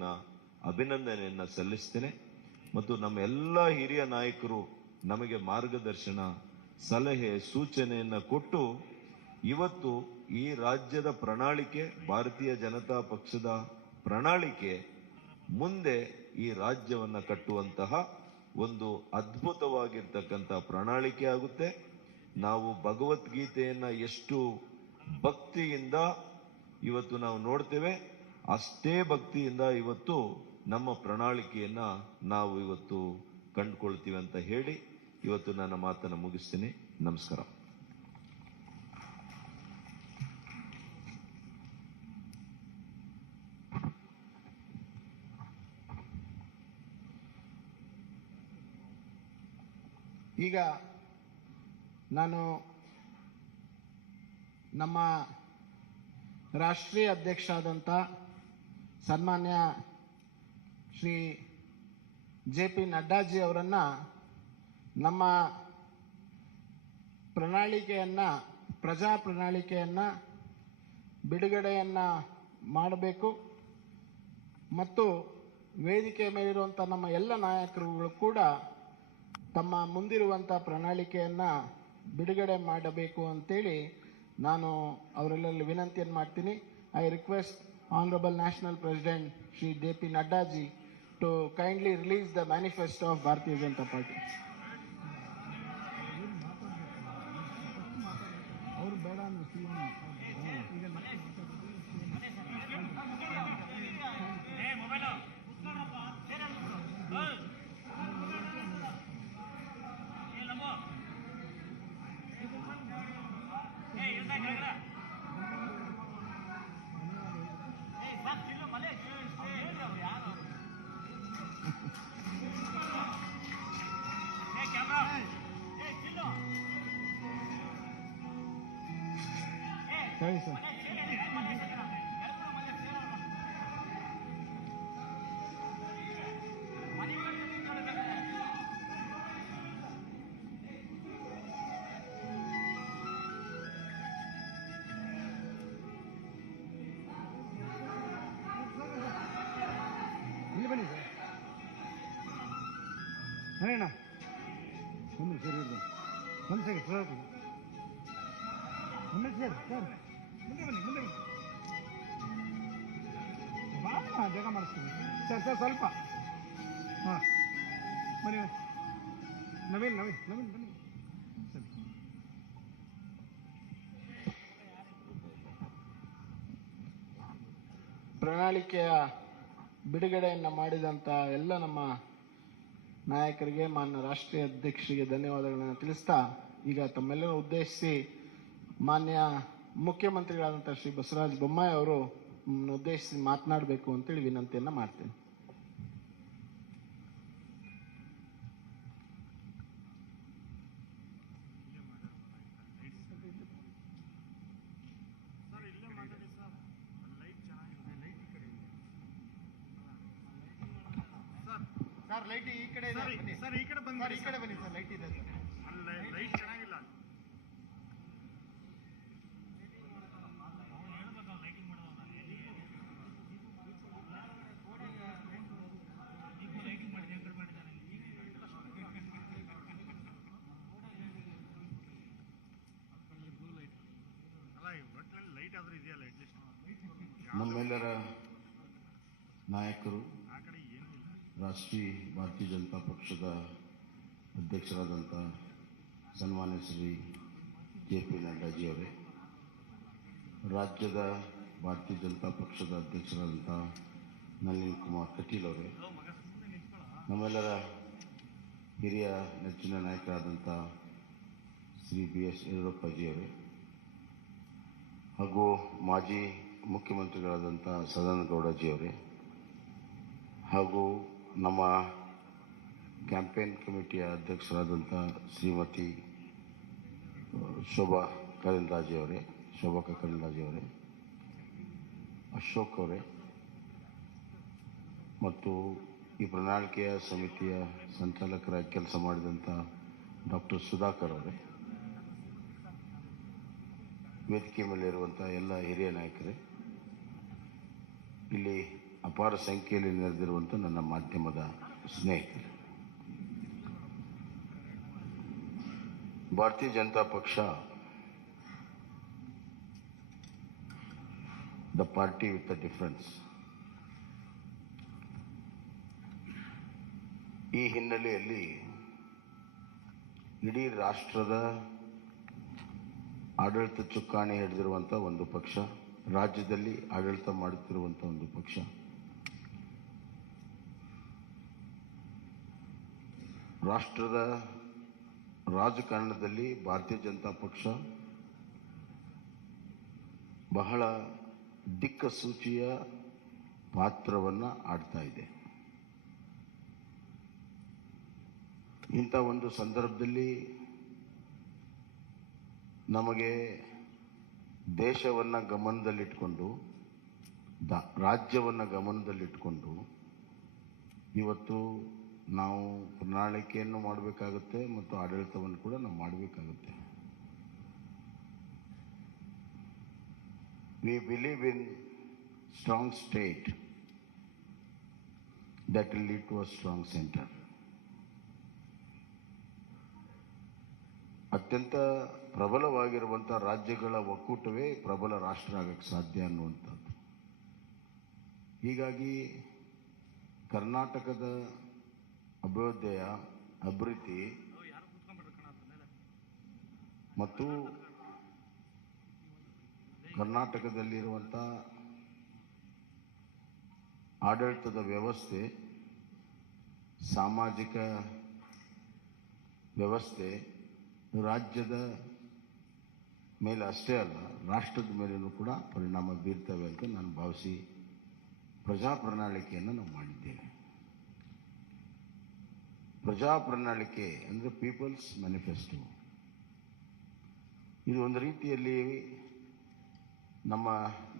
ಅವರನ್ನ ಅಭಿನಂದನೆಯನ್ನ ಸಲ್ಲಿಸ್ತೇನೆ. ಮತ್ತು ನಮ್ಮ ಎಲ್ಲ ಹಿರಿಯ ನಾಯಕರು ನಮಗೆ ಮಾರ್ಗದರ್ಶನ, ಸಲಹೆ, ಸೂಚನೆಯನ್ನ ಕೊಟ್ಟು ಇವತ್ತು ಈ ರಾಜ್ಯದ ಪ್ರಣಾಳಿಕೆ, ಭಾರತೀಯ ಜನತಾ ಪಕ್ಷದ ಪ್ರಣಾಳಿಕೆ ಮುಂದೆ ಈ ರಾಜ್ಯವನ್ನ ಕಟ್ಟುವಂತಹ ಒಂದು ಅದ್ಭುತವಾಗಿರ್ತಕ್ಕಂಥ ಪ್ರಣಾಳಿಕೆ ಆಗುತ್ತೆ. ನಾವು ಭಗವದ್ಗೀತೆಯನ್ನ ಎಷ್ಟು ಭಕ್ತಿಯಿಂದ ಇವತ್ತು ನಾವು ನೋಡ್ತೇವೆ, ಅಷ್ಟೇ ಭಕ್ತಿಯಿಂದ ಇವತ್ತು ನಮ್ಮ ಪ್ರಣಾಳಿಕೆಯನ್ನ ನಾವು ಇವತ್ತು ಕಂಡುಕೊಳ್ತೀವಿ ಅಂತ ಹೇಳಿ ಇವತ್ತು ನನ್ನ ಮಾತನ್ನು ಮುಗಿಸ್ತೀನಿ. ನಮಸ್ಕಾರ. ಈಗ ನಾನು ನಮ್ಮ ರಾಷ್ಟ್ರೀಯ ಅಧ್ಯಕ್ಷರಾದಂಥ ಸನ್ಮಾನ್ಯ ಶ್ರೀ JP ನಡ್ಡಾಜಿ ಅವರನ್ನು ನಮ್ಮ ಪ್ರಜಾ ಪ್ರಣಾಳಿಕೆಯನ್ನು ಬಿಡುಗಡೆಯನ್ನು ಮಾಡಬೇಕು ಮತ್ತು ವೇದಿಕೆ ಮೇಲಿರುವಂಥ ನಮ್ಮ ಎಲ್ಲ ನಾಯಕರುಗಳು ಕೂಡ ತಮ್ಮ ಮುಂದಿರುವಂಥ ಪ್ರಣಾಳಿಕೆಯನ್ನು ಬಿಡುಗಡೆ ಮಾಡಬೇಕು ಅಂತೇಳಿ ನಾನು ಅವರೆಲ್ಲರಲ್ಲಿ ವಿನಂತಿಯನ್ನು ಮಾಡ್ತೀನಿ. I request honourable national president Shri JP Naddaji to kindly release the manifesto of Bharatiya Janata party. ಅವರು ಬೇಡ ಸರಿ ಸರ್. ಇಲ್ಲಿ ಬನ್ನಿ ಸರ್. ಅಣ್ಣ ಒಂದು ಸರಿ ಒಂದು ಸರಿ ಸರ್, ಮುಂದೆ ಸರ್ ಸರ್ ಮುಂದೆ ಬನ್ನಿ, ಮುಂದೆ ಬನ್ನಿ. ಬಾ ಜಾಗ ಮಾಡಿಸ್ತೀನಿ ಸರ್. ಸರ್ ಸ್ವಲ್ಪ ಹಾಂ ಬನ್ನಿ. ನವೀನ್ ಬನ್ನಿ ಸರ್. ಪ್ರಣಾಳಿಕೆಯ ಬಿಡುಗಡೆಯನ್ನು ಮಾಡಿದಂಥ ಎಲ್ಲ ನಮ್ಮ ನಾಯಕರಿಗೆ, ಮಾನ್ಯ ರಾಷ್ಟ್ರೀಯ ಅಧ್ಯಕ್ಷರಿಗೆ ಧನ್ಯವಾದಗಳನ್ನು ತಿಳಿಸ್ತಾ, ಈಗ ತಮ್ಮೆಲ್ಲರೂ ಉದ್ದೇಶಿಸಿ ಮಾನ್ಯ ಮುಖ್ಯಮಂತ್ರಿಗಳಾದಂಥ ಶ್ರೀ ಬಸವರಾಜ ಬೊಮ್ಮಾಯಿ ಅವರು ಉದ್ದೇಶಿಸಿ ಮಾತನಾಡಬೇಕು ಅಂತೇಳಿ ವಿನಂತಿಯನ್ನು ಮಾಡ್ತೇನೆ. ಸರ್ ಲೈಟ್ ಈ ಕಡೆ ಇದೆ ಸರ್, ಈ ಕಡೆ ಬನ್ನಿ, ಈ ಕಡೆ ಬನ್ನಿ ಸರ್. ಲೈಟ್ ಇದೆ ಸರ್, ಅಲ್ಲಿ ಲೈಟ್ ಚೆನ್ನಾಗಿಲ್ಲ. ನಮ್ಮೆಲ್ಲರ ನಾಯಕರು, ರಾಷ್ಟ್ರೀಯ ಭಾರತೀಯ ಜನತಾ ಪಕ್ಷದ ಅಧ್ಯಕ್ಷರಾದಂಥ ಸನ್ಮಾನ್ಯ ಶ್ರೀ JP ನಡ್ಡಾಜಿಯವರೇ, ರಾಜ್ಯದ ಭಾರತೀಯ ಜನತಾ ಪಕ್ಷದ ಅಧ್ಯಕ್ಷರಾದಂಥ ನಳಿನ್ ಕುಮಾರ್ ಕಟೀಲ್ ಅವರೇ, ನಮ್ಮೆಲ್ಲರ ಹಿರಿಯ ನೆಚ್ಚಿನ ನಾಯಕರಾದಂಥ ಶ್ರೀ BS ಯಡಿಯೂರಪ್ಪಜಿಯವರೇ, ಹಾಗೂ ಮಾಜಿ ಮುಖ್ಯಮಂತ್ರಿಗಳಾದಂಥ ಸದಾನಂದಗೌಡಜಿಯವರೇ, ಹಾಗೂ ನಮ್ಮ ಕ್ಯಾಂಪೇನ್ ಕಮಿಟಿಯ ಅಧ್ಯಕ್ಷರಾದಂಥ ಶ್ರೀಮತಿ ಶೋಭಾ ಕರಂದ್ಲಾಜೆಯವರೇ, ಅಶೋಕ್ ಅವರೇ, ಮತ್ತು ಈ ಪ್ರಣಾಳಿಕೆಯ ಸಮಿತಿಯ ಸಂಚಾಲಕರಾಗಿ ಕೆಲಸ ಮಾಡಿದಂಥ ಡಾಕ್ಟರ್ ಸುಧಾಕರ್ ಅವರೇ, ವೇದಿಕೆ ಮೇಲೆ ಇರುವಂಥ ಎಲ್ಲ ಹಿರಿಯ ನಾಯಕರೇ, ಇಲ್ಲಿ ಅಪಾರ ಸಂಖ್ಯೆಯಲ್ಲಿ ನೆರೆದಿರುವಂಥ ನನ್ನ ಮಾಧ್ಯಮದ ಸ್ನೇಹಿತರು, ಭಾರತೀಯ ಜನತಾ ಪಕ್ಷ the party with the difference ಈ ಹಿನ್ನೆಲೆಯಲ್ಲಿ ಇಡೀ ರಾಷ್ಟ್ರದ ಆಡಳಿತ ಚುಕ್ಕಾಣಿ ಹಿಡಿದಿರುವಂಥ ಒಂದು ಪಕ್ಷ, ರಾಜ್ಯದಲ್ಲಿ ಆಡಳಿತ ಮಾಡುತ್ತಿರುವಂಥ ಒಂದು ಪಕ್ಷ, ರಾಷ್ಟ್ರದ ರಾಜಕಾರಣದಲ್ಲಿ ಭಾರತೀಯ ಜನತಾ ಪಕ್ಷ ಬಹಳ ದಿಕ್ಕಸೂಚಿಯ ಪಾತ್ರವನ್ನು ಆಡ್ತಾ ಇದೆ. ಇಂಥ ಒಂದು ಸಂದರ್ಭದಲ್ಲಿ ನಮಗೆ ದೇಶವನ್ನು ಗಮನದಲ್ಲಿಟ್ಕೊಂಡು, ರಾಜ್ಯವನ್ನು ಗಮನದಲ್ಲಿಟ್ಕೊಂಡು ಇವತ್ತು ನಾವು ಪ್ರಣಾಳಿಕೆಯನ್ನು ಮಾಡಬೇಕಾಗುತ್ತೆ ಮತ್ತು ಆಡಳಿತವನ್ನು ಕೂಡ ನಾವು ಮಾಡಬೇಕಾಗುತ್ತೆ. We believe in strong state that will lead to a strong center. ಅತ್ಯಂತ ಪ್ರಬಲವಾಗಿರುವಂಥ ರಾಜ್ಯಗಳ ಒಕ್ಕೂಟವೇ ಪ್ರಬಲ ರಾಷ್ಟ್ರ ಆಗಕ್ಕೆ ಸಾಧ್ಯ ಅನ್ನುವಂಥದ್ದು. ಹೀಗಾಗಿ ಕರ್ನಾಟಕದ ಅಭಿವೃದ್ಧಿ ಮತ್ತು ಕರ್ನಾಟಕದಲ್ಲಿರುವಂಥ ಆಡಳಿತದ ವ್ಯವಸ್ಥೆ, ಸಾಮಾಜಿಕ ವ್ಯವಸ್ಥೆ ರಾಜ್ಯದ ಮೇಲೆ ಅಷ್ಟೇ ಅಲ್ಲ, ರಾಷ್ಟ್ರದ ಮೇಲೂ ಕೂಡ ಪರಿಣಾಮ ಬೀರ್ತವೆ ಅಂತ ನಾನು ಭಾವಿಸಿ ಪ್ರಜಾ ಪ್ರಣಾಳಿಕೆಯನ್ನು ನಾವು ಮಾಡಿದ್ದೇವೆ. ಪ್ರಜಾ ಪ್ರಣಾಳಿಕೆ ಅಂದರೆ ಪೀಪಲ್ಸ್ ಮ್ಯಾನಿಫೆಸ್ಟೋ. ಇದು ಒಂದು ರೀತಿಯಲ್ಲಿ ನಮ್ಮ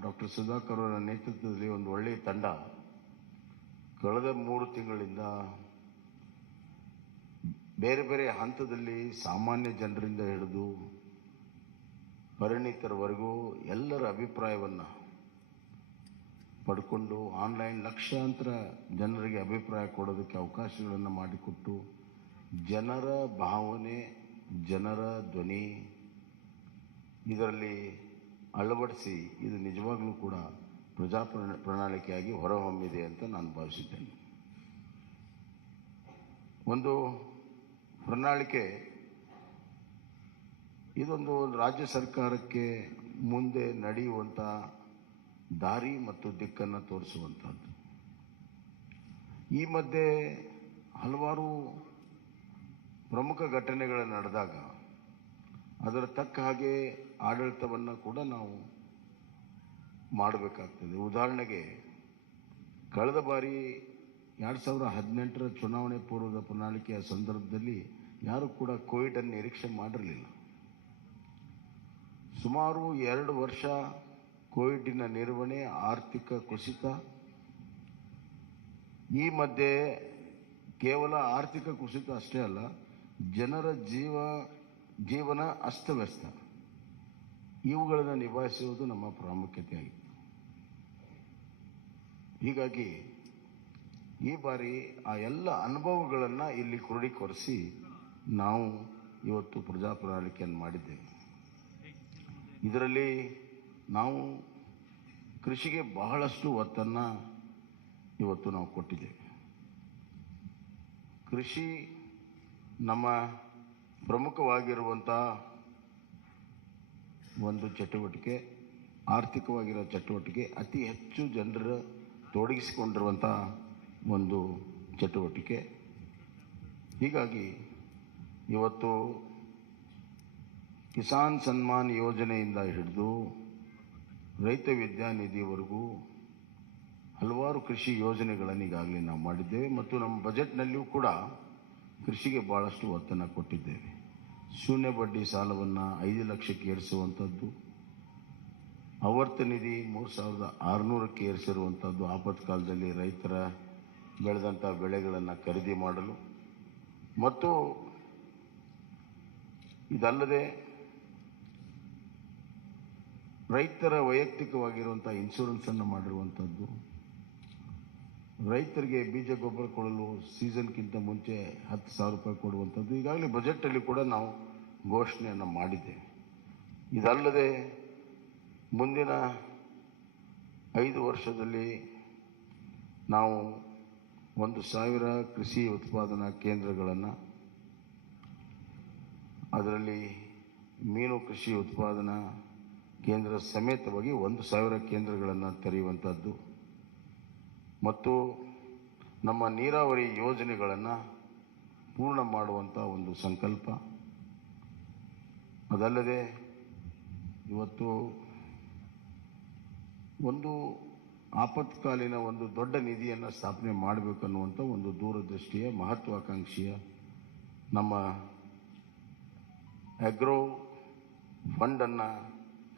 ಡಾಕ್ಟರ್ ಸುಧಾಕರ್ ಅವರ ನೇತೃತ್ವದಲ್ಲಿ ಒಂದು ಒಳ್ಳೆಯ ತಂಡ ಕಳೆದ 3 ತಿಂಗಳಿಂದ ಬೇರೆ ಬೇರೆ ಹಂತದಲ್ಲಿ ಸಾಮಾನ್ಯ ಜನರಿಂದ ಹಿಡಿದು ಪರಿಣಿತರವರೆಗೂ ಎಲ್ಲರ ಅಭಿಪ್ರಾಯವನ್ನು ಪಡ್ಕೊಂಡು ಆನ್ಲೈನ್ ಲಕ್ಷಾಂತರ ಜನರಿಗೆ ಅಭಿಪ್ರಾಯ ಕೊಡೋದಕ್ಕೆ ಅವಕಾಶಗಳನ್ನು ಮಾಡಿಕೊಟ್ಟು ಜನರ ಭಾವನೆ, ಜನರ ಧ್ವನಿ ಇದರಲ್ಲಿ ಅಳವಡಿಸಿ ಇದು ನಿಜವಾಗ್ಲೂ ಕೂಡ ಪ್ರಜಾ ಪ್ರಣಾಳಿಕೆಯಾಗಿ ಹೊರಹೊಮ್ಮಿದೆ ಅಂತ ನಾನು ಭಾವಿಸಿದ್ದೇನೆ. ಒಂದು ಪ್ರಣಾಳಿಕೆ ಇದೊಂದು ರಾಜ್ಯ ಸರ್ಕಾರಕ್ಕೆ ಮುಂದೆ ನಡೆಯುವಂಥ ದಾರಿ ಮತ್ತು ದಿಕ್ಕನ್ನು ತೋರಿಸುವಂಥದ್ದು. ಈ ಮಧ್ಯೆ ಹಲವಾರು ಪ್ರಮುಖ ಘಟನೆಗಳು ನಡೆದಾಗ ಅದರ ತಕ್ಕ ಹಾಗೆ ಆಡಳಿತವನ್ನು ಕೂಡ ನಾವು ಮಾಡಬೇಕಾಗ್ತದೆ. ಉದಾಹರಣೆಗೆ ಕಳೆದ ಬಾರಿ 2018ರ ಚುನಾವಣೆ ಪೂರ್ವದ ಪ್ರಣಾಳಿಕೆಯ ಸಂದರ್ಭದಲ್ಲಿ ಯಾರೂ ಕೂಡ ಕೋವಿಡನ್ನು ನಿರೀಕ್ಷೆ ಮಾಡಿರಲಿಲ್ಲ. ಸುಮಾರು 2 ವರ್ಷ ಕೋವಿಡಿನ ನಿರ್ವಹಣೆ, ಆರ್ಥಿಕ ಕುಸಿತ, ಈ ಮಧ್ಯೆ ಕೇವಲ ಆರ್ಥಿಕ ಕುಸಿತ ಅಷ್ಟೇ ಅಲ್ಲ, ಜನರ ಜೀವನ ಅಸ್ತವ್ಯಸ್ತ, ಇವುಗಳನ್ನು ನಿಭಾಯಿಸುವುದು ನಮ್ಮ ಪ್ರಾಮುಖ್ಯತೆಯಾಗಿತ್ತು. ಹೀಗಾಗಿ ಈ ಬಾರಿ ಆ ಎಲ್ಲ ಅನುಭವಗಳನ್ನು ಇಲ್ಲಿ ಕ್ರೋಢೀಕರಿಸಿ ನಾವು ಇವತ್ತು ಪ್ರಜಾ ಪ್ರಣಾಳಿಕೆಯನ್ನು ಮಾಡಿದ್ದೇವೆ. ಇದರಲ್ಲಿ ನಾವು ಕೃಷಿಗೆ ಬಹಳಷ್ಟು ಒತ್ತನ್ನು ಇವತ್ತು ನಾವು ಕೊಟ್ಟಿದ್ದೇವೆ. ಕೃಷಿ ನಮ್ಮ ಪ್ರಮುಖವಾಗಿರುವಂಥ ಒಂದು ಚಟುವಟಿಕೆ, ಆರ್ಥಿಕವಾಗಿರೋ ಚಟುವಟಿಕೆ, ಅತಿ ಹೆಚ್ಚು ಜನರ ತೊಡಗಿಸಿಕೊಂಡಿರುವಂಥ ಒಂದು ಚಟುವಟಿಕೆ. ಹೀಗಾಗಿ ಇವತ್ತು ಕಿಸಾನ್ ಸನ್ಮಾನ್ ಯೋಜನೆಯಿಂದ ಹಿಡಿದು ರೈತ ವಿದ್ಯಾನಿಧಿವರೆಗೂ ಹಲವಾರು ಕೃಷಿ ಯೋಜನೆಗಳನ್ನು ಈಗಾಗಲೇ ನಾವು ಮಾಡಿದ್ದೇವೆ ಮತ್ತು ನಮ್ಮ ಬಜೆಟ್ನಲ್ಲಿಯೂ ಕೂಡ ಕೃಷಿಗೆ ಭಾಳಷ್ಟು ಒತ್ತನ್ನು ಕೊಟ್ಟಿದ್ದೇವೆ. ಶೂನ್ಯ ಬಡ್ಡಿ ಸಾಲವನ್ನು 5 ಲಕ್ಷಕ್ಕೆ ಏರಿಸುವಂಥದ್ದು, ಆವರ್ತ ನಿಧಿ 3600ಕ್ಕೆ ಏರಿಸಿರುವಂಥದ್ದು, ಆಪತ್ಕಾಲದಲ್ಲಿ ರೈತರ ಬೆಳೆದಂಥ ಬೆಳೆಗಳನ್ನು ಖರೀದಿ ಮಾಡಲು, ಮತ್ತು ಇದಲ್ಲದೆ ರೈತರ ವೈಯಕ್ತಿಕವಾಗಿರುವಂಥ ಇನ್ಶೂರೆನ್ಸನ್ನು ಮಾಡಿರುವಂಥದ್ದು, ರೈತರಿಗೆ ಬೀಜ ಗೊಬ್ಬರ ಕೊಡಲು ಸೀಸನ್ಗಿಂತ ಮುಂಚೆ 10,000 ರೂಪಾಯಿ ಕೊಡುವಂಥದ್ದು ಈಗಾಗಲೇ ಬಜೆಟಲ್ಲಿ ಕೂಡ ನಾವು ಘೋಷಣೆಯನ್ನು ಮಾಡಿದ್ದೇವೆ. ಇದಲ್ಲದೆ ಮುಂದಿನ 5 ವರ್ಷದಲ್ಲಿ ನಾವು 1,000 ಕೃಷಿ ಉತ್ಪಾದನಾ ಕೇಂದ್ರಗಳನ್ನು, ಅದರಲ್ಲಿ ಮೀನು ಕೃಷಿ ಉತ್ಪಾದನಾ ಕೇಂದ್ರ ಸಮೇತವಾಗಿ 1,000 ಕೇಂದ್ರಗಳನ್ನು ತೆರೆಯುವಂಥದ್ದು ಮತ್ತು ನಮ್ಮ ನೀರಾವರಿ ಯೋಜನೆಗಳನ್ನು ಪೂರ್ಣ ಮಾಡುವಂಥ ಒಂದು ಸಂಕಲ್ಪ. ಅದಲ್ಲದೆ ಇವತ್ತು ಒಂದು ಆಪತ್ಕಾಲೀನ ಒಂದು ದೊಡ್ಡ ನಿಧಿಯನ್ನು ಸ್ಥಾಪನೆ ಮಾಡಬೇಕನ್ನುವಂಥ ಒಂದು ದೂರದೃಷ್ಟಿಯ ಮಹತ್ವಾಕಾಂಕ್ಷೆಯ ನಮ್ಮ ಅಗ್ರೋ ಫಂಡನ್ನು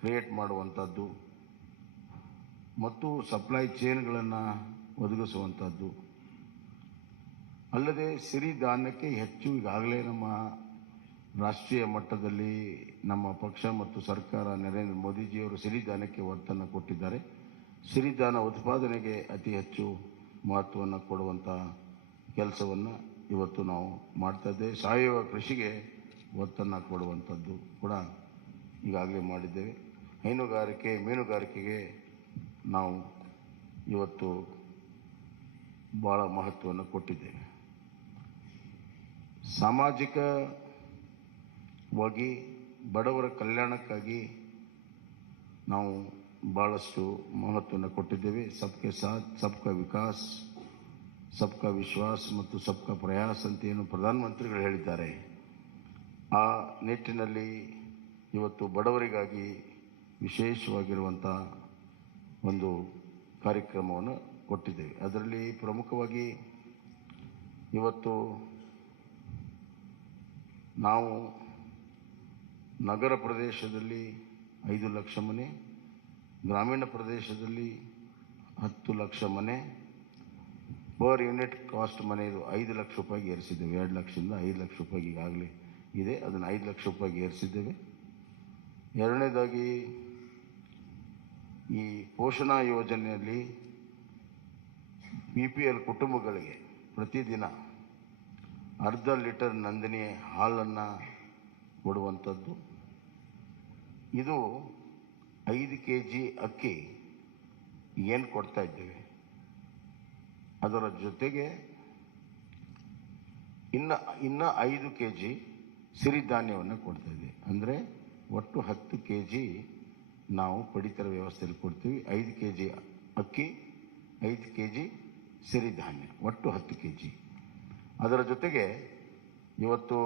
ಕ್ರಿಯೇಟ್ ಮಾಡುವಂಥದ್ದು ಮತ್ತು ಸಪ್ಲೈ ಚೈನ್ಗಳನ್ನು ಒದಗಿಸುವಂಥದ್ದು. ಅಲ್ಲದೆ ಸಿರಿಧಾನ್ಯಕ್ಕೆ ಹೆಚ್ಚು ಈಗಾಗಲೇ ನಮ್ಮ ರಾಷ್ಟ್ರೀಯ ಮಟ್ಟದಲ್ಲಿ ನಮ್ಮ ಪಕ್ಷ ಮತ್ತು ಸರ್ಕಾರ ನರೇಂದ್ರ ಮೋದಿಜಿಯವರು ಸಿರಿಧಾನ್ಯಕ್ಕೆ ಒತ್ತನ್ನು ಕೊಟ್ಟಿದ್ದಾರೆ. ಸಿರಿಧಾನ್ಯ ಉತ್ಪಾದನೆಗೆ ಅತಿ ಹೆಚ್ಚು ಮಹತ್ವವನ್ನು ಕೊಡುವಂಥ ಕೆಲಸವನ್ನು ಇವತ್ತು ನಾವು ಮಾಡ್ತಾ ಇದ್ದೇವೆ. ಸಾವಯವ ಕೃಷಿಗೆ ಒತ್ತನ್ನು ಕೊಡುವಂಥದ್ದು ಕೂಡ ಈಗಾಗಲೇ ಮಾಡಿದ್ದೇವೆ. ಹೈನುಗಾರಿಕೆ, ಮೀನುಗಾರಿಕೆಗೆ ನಾವು ಇವತ್ತು ಭಾಳ ಮಹತ್ವವನ್ನು ಕೊಟ್ಟಿದ್ದೇವೆ. ಸಾಮಾಜಿಕವಾಗಿ ಬಡವರ ಕಲ್ಯಾಣಕ್ಕಾಗಿ ನಾವು ಭಾಳಷ್ಟು ಮಹತ್ವವನ್ನು ಕೊಟ್ಟಿದ್ದೇವೆ. ಸಬ್ಕೆ ಸಾಥ್ ಸಬ್ಕಾ ವಿಕಾಸ್, ಸಬ್ಕಾ ವಿಶ್ವಾಸ್ ಮತ್ತು ಸಬ್ಕಾ ಪ್ರಯಾಸ್ ಅಂತ ಏನು ಪ್ರಧಾನಮಂತ್ರಿಗಳು ಹೇಳಿದ್ದಾರೆ, ಆ ನಿಟ್ಟಿನಲ್ಲಿ ಇವತ್ತು ಬಡವರಿಗಾಗಿ ವಿಶೇಷವಾಗಿರುವಂಥ ಒಂದು ಕಾರ್ಯಕ್ರಮವನ್ನು ಕೊಟ್ಟಿದ್ದೇವೆ. ಅದರಲ್ಲಿ ಪ್ರಮುಖವಾಗಿ ಇವತ್ತು ನಾವು ನಗರ ಪ್ರದೇಶದಲ್ಲಿ 5 ಲಕ್ಷ ಮನೆ, ಗ್ರಾಮೀಣ ಪ್ರದೇಶದಲ್ಲಿ 10 ಲಕ್ಷ ಮನೆ, ಪರ್ ಯೂನಿಟ್ ಕಾಸ್ಟ್ ಮನೆಯದು 5 ಲಕ್ಷ ರೂಪಾಯಿಗೆ ಏರಿಸಿದ್ದೇವೆ. 2 ಲಕ್ಷದಿಂದ 5 ಲಕ್ಷ ರೂಪಾಯಿಗೆ ಈಗಾಗಲೇ ಇದೆ, ಅದನ್ನು 5 ಲಕ್ಷ ರೂಪಾಯಿಗೆ ಏರಿಸಿದ್ದೇವೆ. ಎರಡನೇದಾಗಿ ಈ ಪೋಷಣಾ ಯೋಜನೆಯಲ್ಲಿ BPL ಕುಟುಂಬಗಳಿಗೆ ಪ್ರತಿದಿನ ಅರ್ಧ ಲೀಟರ್ ನಂದಿನಿ ಹಾಲನ್ನು ಕೊಡುವಂಥದ್ದು. ಇದು 5 kg ಅಕ್ಕಿ ಏನು ಕೊಡ್ತಾ ಇದ್ದೇವೆ, ಅದರ ಜೊತೆಗೆ ಇನ್ನು 5 kg ಸಿರಿಧಾನ್ಯವನ್ನು ಕೊಡ್ತಾ ಇದ್ದೇವೆ. ಅಂದರೆ ಒಟ್ಟು 10 kg ನಾವು ಪಡಿತರ ವ್ಯವಸ್ಥೆಯಲ್ಲಿ ಕೊಡ್ತೀವಿ. 5 kg ಅಕ್ಕಿ, 5 kg ಸಿರಿಧಾನ್ಯ, ಒಟ್ಟು 10 kg. ಅದರ ಜೊತೆಗೆ ಇವತ್ತು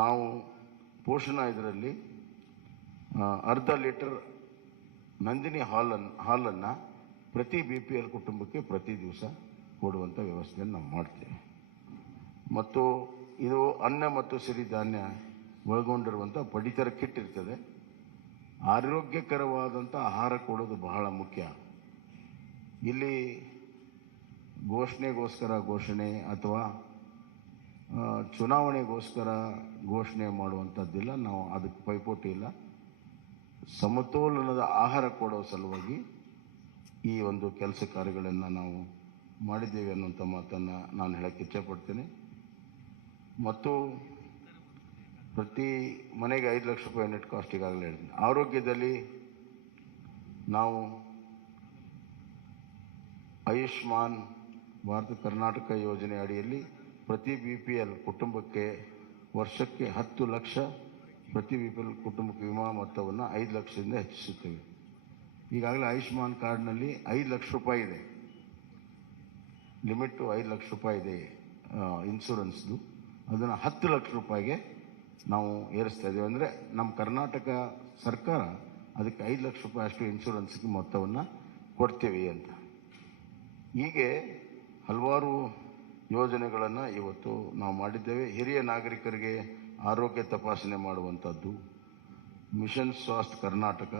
ನಾವು ಪೋಷಣಾ ಇದರಲ್ಲಿ ಅರ್ಧ ಲೀಟರ್ ನಂದಿನಿ ಹಾಲನ್ನು ಪ್ರತಿ BPL ಕುಟುಂಬಕ್ಕೆ ಪ್ರತಿ ದಿವಸ ಕೊಡುವಂಥ ವ್ಯವಸ್ಥೆಯನ್ನು ನಾವು ಮಾಡ್ತೇವೆ. ಮತ್ತು ಇದು ಅನ್ನ ಮತ್ತು ಸಿರಿಧಾನ್ಯ ಒಳಗೊಂಡಿರುವಂಥ ಪಡಿತರ ಕಿಟ್ ಇರ್ತದೆ. ಆರೋಗ್ಯಕರವಾದಂಥ ಆಹಾರ ಕೊಡೋದು ಬಹಳ ಮುಖ್ಯ. ಇಲ್ಲಿ ಘೋಷಣೆಗೋಸ್ಕರ ಘೋಷಣೆ ಅಥವಾ ಚುನಾವಣೆಗೋಸ್ಕರ ಘೋಷಣೆ ಮಾಡುವಂಥದ್ದಿಲ್ಲ. ನಾವು ಅದಕ್ಕೆ ಪೈಪೋಟಿ ಇಲ್ಲ. ಸಮತೋಲನದ ಆಹಾರ ಕೊಡೋ ಸಲುವಾಗಿ ಈ ಒಂದು ಕೆಲಸ ಕಾರ್ಯಗಳನ್ನು ನಾವು ಮಾಡಿದ್ದೇವೆ ಅನ್ನುವಂಥ ಮಾತನ್ನು ನಾನು ಹೇಳಕ್ಕೆ ಇಚ್ಛೆಪಡ್ತೇನೆ. ಮತ್ತು ಪ್ರತಿ ಮನೆಗೆ 5 ಲಕ್ಷ ರೂಪಾಯಿ ಯೂನಿಟ್ ಕಾಸ್ಟ್ ಈಗಾಗಲೇ ಹೇಳ್ತೀನಿ. ಆರೋಗ್ಯದಲ್ಲಿ ನಾವು ಆಯುಷ್ಮಾನ್ ಭಾರತ ಕರ್ನಾಟಕ ಯೋಜನೆ ಅಡಿಯಲ್ಲಿ ಪ್ರತಿ BPL ಕುಟುಂಬಕ್ಕೆ ವರ್ಷಕ್ಕೆ 10 ಲಕ್ಷ ಪ್ರತಿ BPL ಕುಟುಂಬಕ್ಕೆ ವಿಮಾ ಮೊತ್ತವನ್ನು 5 ಲಕ್ಷದಿಂದ ಹೆಚ್ಚಿಸುತ್ತೇವೆ. ಈಗಾಗಲೇ ಆಯುಷ್ಮಾನ್ ಕಾರ್ಡ್ನಲ್ಲಿ 5 ಲಕ್ಷ ರೂಪಾಯಿ ಇದೆ, ಲಿಮಿಟು 5 ಲಕ್ಷ ರೂಪಾಯಿ ಇದೆ ಇನ್ಶೂರೆನ್ಸ್ದು. ಅದನ್ನು 10 ಲಕ್ಷ ರೂಪಾಯಿಗೆ ನಾವು ಏರಿಸ್ತಾ ಇದ್ದೇವೆ. ಅಂದರೆ ನಮ್ಮ ಕರ್ನಾಟಕ ಸರ್ಕಾರ ಅದಕ್ಕೆ 5 ಲಕ್ಷ ರೂಪಾಯಿ ಅಷ್ಟು ಇನ್ಶೂರೆನ್ಸ್ಗೆ ಮೊತ್ತವನ್ನು ಕೊಡ್ತೀವಿ ಅಂತ. ಹೀಗೆ ಹಲವಾರು ಯೋಜನೆಗಳನ್ನು ಇವತ್ತು ನಾವು ಮಾಡಿದ್ದೇವೆ. ಹಿರಿಯ ನಾಗರಿಕರಿಗೆ ಆರೋಗ್ಯ ತಪಾಸಣೆ ಮಾಡುವಂಥದ್ದು, ಮಿಷನ್ ಸ್ವಾಸ್ಥ್ಯ ಕರ್ನಾಟಕ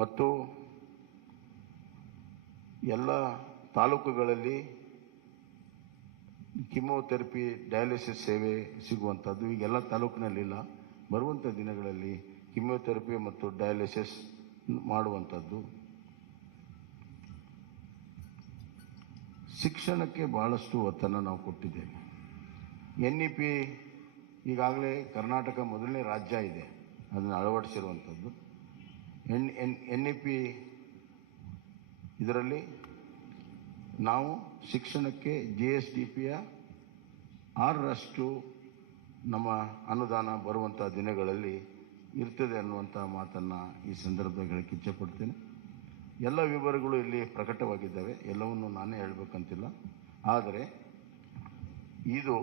ಮತ್ತು ಎಲ್ಲ ತಾಲೂಕುಗಳಲ್ಲಿ ಕಿಮೋಥೆರಪಿ ಡಯಾಲಿಸಿಸ್ ಸೇವೆ ಸಿಗುವಂಥದ್ದು ಈಗೆಲ್ಲ ತಾಲೂಕಿನಲ್ಲಿಲ್ಲ. ಬರುವಂಥ ದಿನಗಳಲ್ಲಿ ಕಿಮೋಥೆರಪಿ ಮತ್ತು ಡಯಾಲಿಸಿಸ್ ಮಾಡುವಂಥದ್ದು. ಶಿಕ್ಷಣಕ್ಕೆ ಭಾಳಷ್ಟು ಒತ್ತನ್ನು ನಾವು ಕೊಟ್ಟಿದ್ದೇವೆ. NEP ಈಗಾಗಲೇ ಕರ್ನಾಟಕ ಮೊದಲನೇ ರಾಜ್ಯ ಇದೆ ಅದನ್ನು ಅಳವಡಿಸಿರುವಂಥದ್ದು. NEP ಇದರಲ್ಲಿ ನಾವು ಶಿಕ್ಷಣಕ್ಕೆ GSDPಯ 6% ನಮ್ಮ ಅನುದಾನ ಬರುವಂಥ ದಿನಗಳಲ್ಲಿ ಇರ್ತದೆ ಅನ್ನುವಂಥ ಮಾತನ್ನು ಈ ಸಂದರ್ಭದಲ್ಲಿ ಹೇಳಕ್ಕೆ ಇಚ್ಛೆಪಡ್ತೇನೆ. ಎಲ್ಲ ವಿವರಗಳು ಇಲ್ಲಿ ಪ್ರಕಟವಾಗಿದ್ದಾವೆ, ಎಲ್ಲವನ್ನು ನಾನೇ ಹೇಳಬೇಕಂತಿಲ್ಲ. ಆದರೆ ಇದು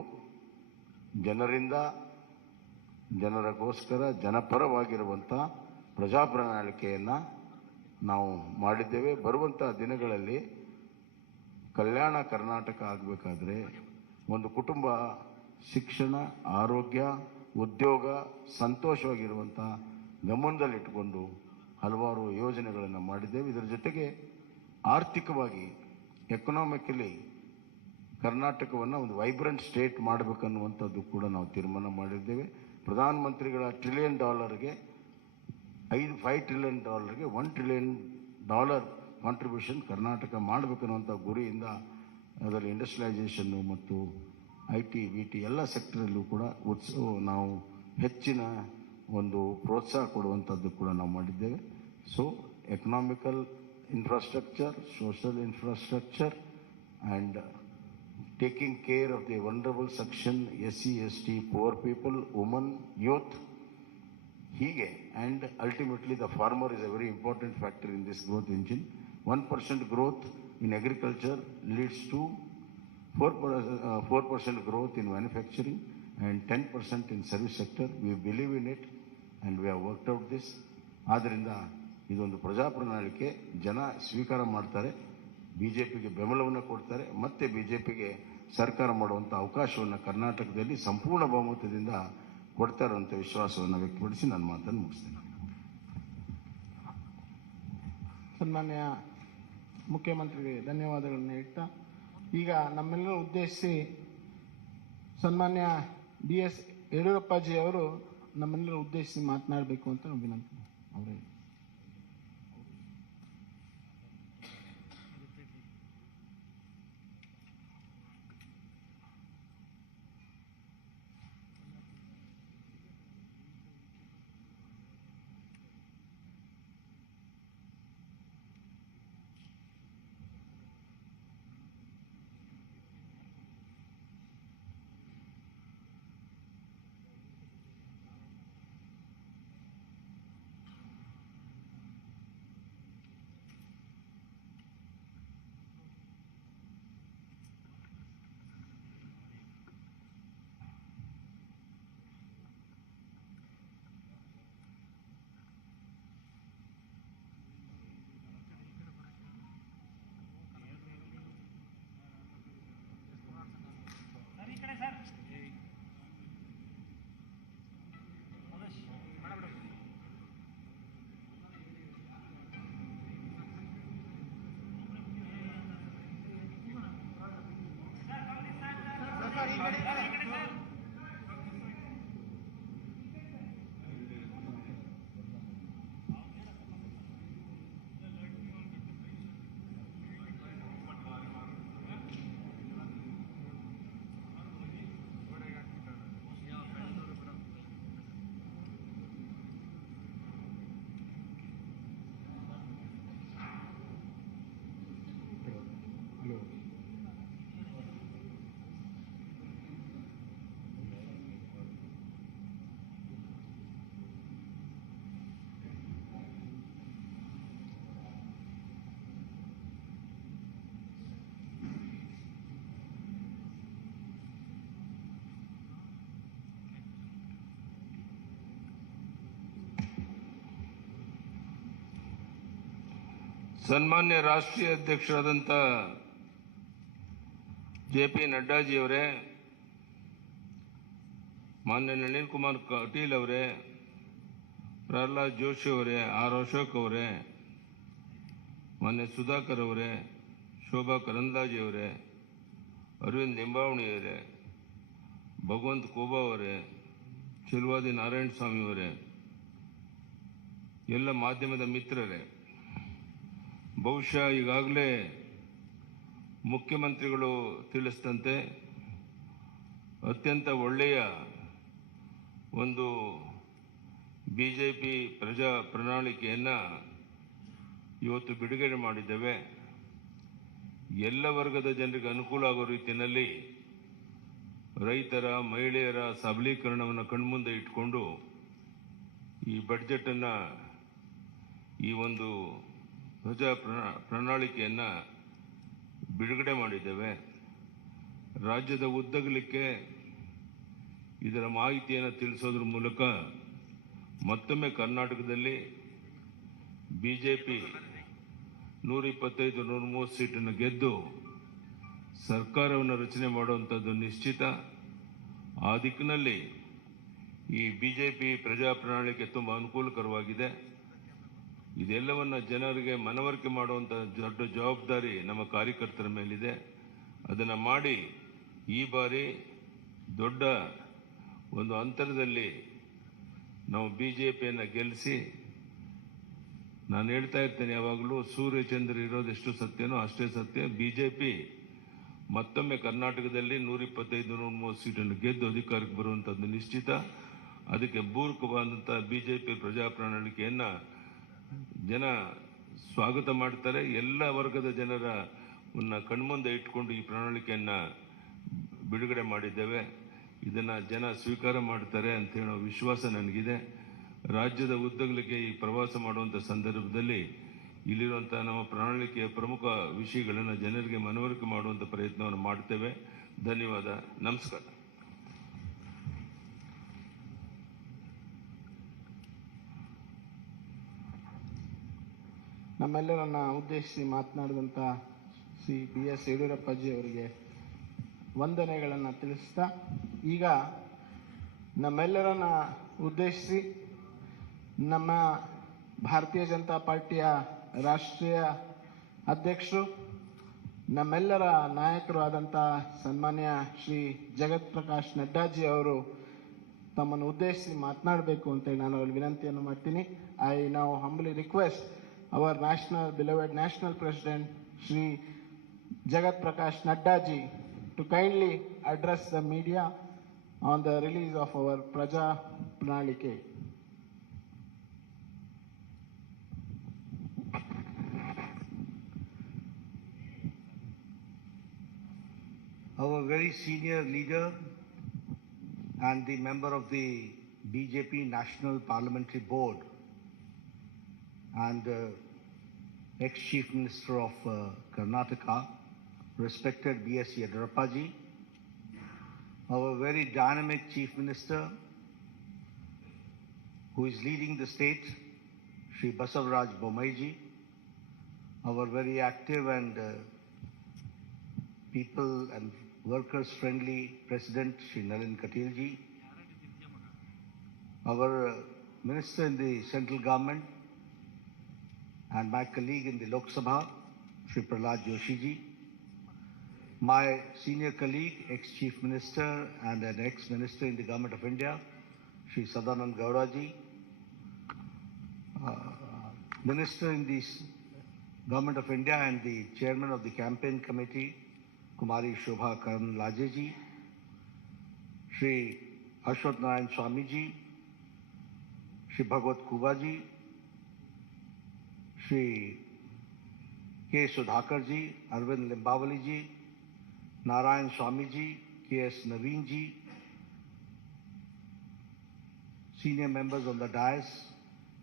ಜನರಿಂದ ಜನರಿಗೋಸ್ಕರ ಜನಪರವಾಗಿರುವಂಥ ಪ್ರಜಾಪ್ರಣಾಳಿಕೆಯನ್ನು ನಾವು ಮಾಡಿದ್ದೇವೆ. ಬರುವಂಥ ದಿನಗಳಲ್ಲಿ ಕಲ್ಯಾಣ ಕರ್ನಾಟಕ ಆಗಬೇಕಾದ್ರೆ ಒಂದು ಕುಟುಂಬ ಶಿಕ್ಷಣ, ಆರೋಗ್ಯ, ಉದ್ಯೋಗ, ಸಂತೋಷವಾಗಿರುವಂಥ ಗಮನದಲ್ಲಿಟ್ಟುಕೊಂಡು ಹಲವಾರು ಯೋಜನೆಗಳನ್ನು ಮಾಡಿದ್ದೇವೆ. ಇದರ ಜೊತೆಗೆ ಆರ್ಥಿಕವಾಗಿ ಎಕನಾಮಿಕಲಿ ಕರ್ನಾಟಕವನ್ನು ಒಂದು ವೈಬ್ರೆಂಟ್ ಸ್ಟೇಟ್ ಮಾಡಬೇಕನ್ನುವಂಥದ್ದು ಕೂಡ ನಾವು ತೀರ್ಮಾನ ಮಾಡಿದ್ದೇವೆ. ಪ್ರಧಾನಮಂತ್ರಿಗಳ $1 trillion $5 trillion $1 trillion contribution Karnataka ಮಾಡಬೇಕನ್ನುವಂಥ ಗುರಿಯಿಂದ ಅದರಲ್ಲಿ ಇಂಡಸ್ಟ್ರಿಯಲೈಸೇಷನ್ನು ಮತ್ತು IT, BT ಎಲ್ಲ ಸೆಕ್ಟರಲ್ಲೂ ಕೂಡ ನಾವು ಹೆಚ್ಚಿನ ಒಂದು ಪ್ರೋತ್ಸಾಹ ಕೊಡುವಂಥದ್ದು ಕೂಡ ನಾವು ಮಾಡಿದ್ದೇವೆ. So economical infrastructure, social infrastructure and taking care of the vulnerable section, SC, ST, poor people, women, youth, hige, and ultimately the farmer is a very important factor in this growth engine. 1% growth in agriculture leads to 4% growth in manufacturing and 10% in service sector. We believe in it and we have worked out this. ಆದ್ದರಿಂದ ಇದೊಂದು ಪ್ರಜಾಪ್ರಣಾಳಿಕೆ, ಜನ ಸ್ವೀಕಾರ ಮಾಡ್ತಾರೆ, BJPಗೆ ಬೆಂಬಲವನ್ನು ಕೊಡ್ತಾರೆ, ಮತ್ತೆ BJPಗೆ ಸರ್ಕಾರ ಮಾಡುವಂಥ ಅವಕಾಶವನ್ನು ಕರ್ನಾಟಕದಲ್ಲಿ ಸಂಪೂರ್ಣ ಬಹುಮತದಿಂದ ಕೊಡ್ತಾರೆ ಅಂತ ವಿಶ್ವಾಸವನ್ನು ವ್ಯಕ್ತಪಡಿಸಿ ನನ್ನ ಮಾತನ್ನು ಮುಗಿಸ್ತೇನೆ. ಸನ್ಮಾನ್ಯ ಮುಖ್ಯಮಂತ್ರಿಗೆ ಧನ್ಯವಾದಗಳನ್ನು ಹೇಳ್ತಾ ಈಗ ನಮ್ಮೆಲ್ಲರ ಉದ್ದೇಶಿಸಿ ಸನ್ಮಾನ್ಯ BS ಯಡಿಯೂರಪ್ಪಾಜಿ ಅವರು ನಮ್ಮೆಲ್ಲರ ಉದ್ದೇಶಿಸಿ ಮಾತನಾಡಬೇಕು ಅಂತ ವಿನಂತಿ. ಅವರೇ ಸನ್ಮಾನ್ಯ ರಾಷ್ಟ್ರೀಯ ಅಧ್ಯಕ್ಷರಾದಂಥ JP ನಡ್ಡಾಜಿಯವರೇ, ಮಾನ್ಯ ನಳಿನ್ ಕುಮಾರ್ ಕಟೀಲ್ ಅವರೇ, ಪ್ರಹ್ಲಾದ್ ಜೋಶಿ ಅವರೇ, ಅಶೋಕ್ ಅವರೇ, ಮಾನ್ಯ ಸುಧಾಕರ್ ಅವರೇ, ಶೋಭಾ ಕರಂದ್ಲಾಜೆ ಅವರೇ, ಅರವಿಂದ್ ನಿಂಬಾವಣಿ ಅವರೇ, ಭಗವಂತ್ ಕೋಬಾ ಅವರೇ, ಚಿಲ್ವಾದಿ ನಾರಾಯಣ ಸ್ವಾಮಿ ಅವರೇ, ಎಲ್ಲ ಮಾಧ್ಯಮದ ಮಿತ್ರರೇ, ಬಹುಶಃ ಈಗಾಗಲೇ ಮುಖ್ಯಮಂತ್ರಿಗಳು ತಿಳಿಸಿದಂತೆ ಅತ್ಯಂತ ಒಳ್ಳೆಯ ಒಂದು ಬಿಜೆಪಿ ಪ್ರಜಾ ಪ್ರಣಾಳಿಕೆಯನ್ನು ಇವತ್ತು ಬಿಡುಗಡೆ ಮಾಡಿದ್ದೇವೆ. ಎಲ್ಲ ವರ್ಗದ ಜನರಿಗೆ ಅನುಕೂಲ ಆಗೋ ರೀತಿಯಲ್ಲಿ ರೈತರ, ಮಹಿಳೆಯರ ಸಬಲೀಕರಣವನ್ನು ಕಣ್ಮುಂದೆ ಇಟ್ಕೊಂಡು ಈ ಬಡ್ಜೆಟನ್ನು, ಈ ಒಂದು ಪ್ರಜಾ ಪ್ರಣಾಳಿಕೆಯನ್ನು ಬಿಡುಗಡೆ ಮಾಡಿದ್ದೇವೆ. ರಾಜ್ಯದ ಉದ್ದಗಲಕ್ಕೆ ಇದರ ಮಾಹಿತಿಯನ್ನು ತಿಳಿಸೋದ್ರ ಮೂಲಕ ಮತ್ತೊಮ್ಮೆ ಕರ್ನಾಟಕದಲ್ಲಿ ಬಿಜೆಪಿ 125-130 ಸೀಟನ್ನು ಗೆದ್ದು ಸರ್ಕಾರವನ್ನು ರಚನೆ ಮಾಡುವಂಥದ್ದು ನಿಶ್ಚಿತ. ಆ ದಿಕ್ಕಿನಲ್ಲಿ ಈ ಬಿಜೆಪಿ ಪ್ರಜಾ ಪ್ರಣಾಳಿಕೆ ತುಂಬ ಅನುಕೂಲಕರವಾಗಿದೆ. ಇದೆಲ್ಲವನ್ನ ಜನರಿಗೆ ಮನವರಿಕೆ ಮಾಡುವಂಥ ದೊಡ್ಡ ಜವಾಬ್ದಾರಿ ನಮ್ಮ ಕಾರ್ಯಕರ್ತರ ಮೇಲಿದೆ. ಅದನ್ನು ಮಾಡಿ ಈ ಬಾರಿ ದೊಡ್ಡ ಒಂದು ಅಂತರದಲ್ಲಿ ನಾವು ಬಿಜೆಪಿಯನ್ನು ಗೆಲ್ಲಿಸಿ, ನಾನು ಹೇಳ್ತಾ ಇರ್ತೇನೆ ಯಾವಾಗಲೂ, ಸೂರ್ಯಚಂದ್ರ ಇರೋದೆಷ್ಟು ಸತ್ಯನೋ ಅಷ್ಟೇ ಸತ್ಯ. ಬಿಜೆಪಿ ಮತ್ತೊಮ್ಮೆ ಕರ್ನಾಟಕದಲ್ಲಿ 125-130 ಸೀಟನ್ನು ಗೆದ್ದು ಅಧಿಕಾರಕ್ಕೆ ಬರುವಂಥದ್ದು ನಿಶ್ಚಿತ. ಅದಕ್ಕೆ ಪೂರಕವಾದಂಥ ಬಿಜೆಪಿ ಪ್ರಜಾ ಪ್ರಣಾಳಿಕೆಯನ್ನು ಜನ ಸ್ವಾಗತ ಮಾಡ್ತಾರೆ. ಎಲ್ಲ ವರ್ಗದ ಜನರ ಕಣ್ಮುಂದೆ ಇಟ್ಕೊಂಡು ಈ ಪ್ರಣಾಳಿಕೆಯನ್ನು ಬಿಡುಗಡೆ ಮಾಡಿದ್ದೇವೆ. ಇದನ್ನು ಜನ ಸ್ವೀಕಾರ ಮಾಡ್ತಾರೆ ಅಂತ ಹೇಳೋ ವಿಶ್ವಾಸ ನನಗಿದೆ. ರಾಜ್ಯದ ಉದ್ದಗಲಕ್ಕೆ ಈ ಪ್ರವಾಸ ಮಾಡುವಂಥ ಸಂದರ್ಭದಲ್ಲಿ ಇಲ್ಲಿರುವಂಥ ನಮ್ಮ ಪ್ರಣಾಳಿಕೆಯ ಪ್ರಮುಖ ವಿಷಯಗಳನ್ನು ಜನರಿಗೆ ಮನವರಿಕೆ ಮಾಡುವಂಥ ಪ್ರಯತ್ನವನ್ನು ಮಾಡ್ತೇವೆ. ಧನ್ಯವಾದ. ನಮಸ್ಕಾರ. ನಮ್ಮೆಲ್ಲರನ್ನ ಉದ್ದೇಶಿಸಿ ಮಾತನಾಡಿದಂಥ ಶ್ರೀ BS ಯಡಿಯೂರಪ್ಪಾಜಿ ಅವರಿಗೆ ವಂದನೆಗಳನ್ನು ತಿಳಿಸ್ತಾ, ಈಗ ನಮ್ಮೆಲ್ಲರನ್ನ ಉದ್ದೇಶಿಸಿ ನಮ್ಮ ಭಾರತೀಯ ಜನತಾ ಪಾರ್ಟಿಯ ರಾಷ್ಟ್ರೀಯ ಅಧ್ಯಕ್ಷರು, ನಮ್ಮೆಲ್ಲರ ನಾಯಕರು ಆದಂಥ ಸನ್ಮಾನ್ಯ ಶ್ರೀ ಜಗತ್ ಪ್ರಕಾಶ್ ನಡ್ಡಾಜಿ ಅವರು ತಮ್ಮನ್ನು ಉದ್ದೇಶಿಸಿ ಮಾತನಾಡಬೇಕು ಅಂತೇಳಿ ನಾನು ಅವರಿಗೆ ವಿನಂತಿಯನ್ನು ಮಾಡ್ತೀನಿ. I now ಹಂಬಲಿ request our beloved national president Shri Jagat Prakash Nadda ji to kindly address the media on the release of our Praja Pranalike. Our very senior leader and the member of the BJP National Parliamentary Board and ex-Chief Minister of Karnataka, respected B.S. Yediyurappa-ji, our very dynamic Chief Minister who is leading the state, Shri Basavaraj Bommai-ji, our very active and people and workers-friendly President, Shri Narendra, our Minister in the central government, and my colleague in the Lok Sabha, Shri Prahlad Joshi ji, my senior colleague, ex-Chief Minister and an ex-Minister in the Government of India, Shri Sadanand Gowda ji, Minister in the Government of India and the Chairman of the Campaign Committee, Kumari Shobha Karnataka ji, Shri Ashwat Narayan Swami ji, Shri Bhagwat Kuba ji, Shri K. Sudhakar ji, Arvind Limbavali ji, Narayan Swami ji, K.S. Naveen ji, senior members on the dais,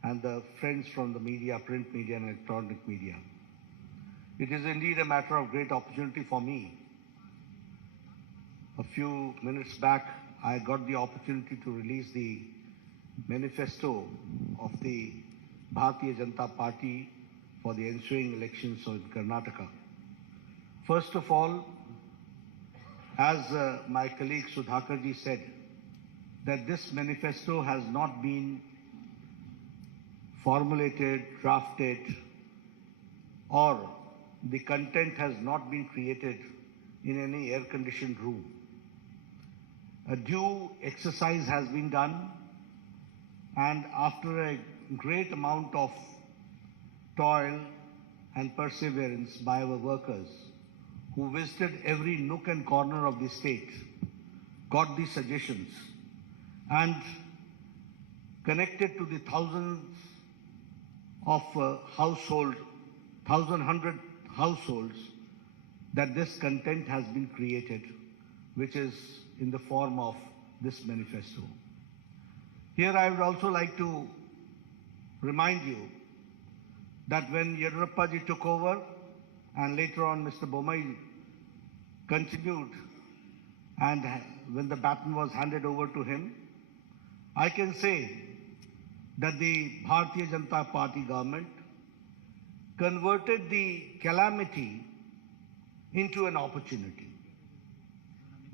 and the friends from the media, print media and electronic media. It is indeed a matter of great opportunity for me. A few minutes back, I got the opportunity to release the manifesto of the Bharatiya Janata Party for the ensuing elections in Karnataka. First of all, as my colleague Sudhakar ji said, that this manifesto has not been formulated, drafted, or the content has not been created in any air-conditioned room. A due exercise has been done, and after a great amount of toil and perseverance by our workers who visited every nook and corner of the state, got the suggestions, and connected to the thousands of households that this content has been created, which is in the form of this manifesto. Here I would also like to remind you that when Yediyurappa ji took over and later on Mr. Bommai continued, and when the baton was handed over to him, I can say that the Bharatiya Janata Party government converted the calamity into an opportunity.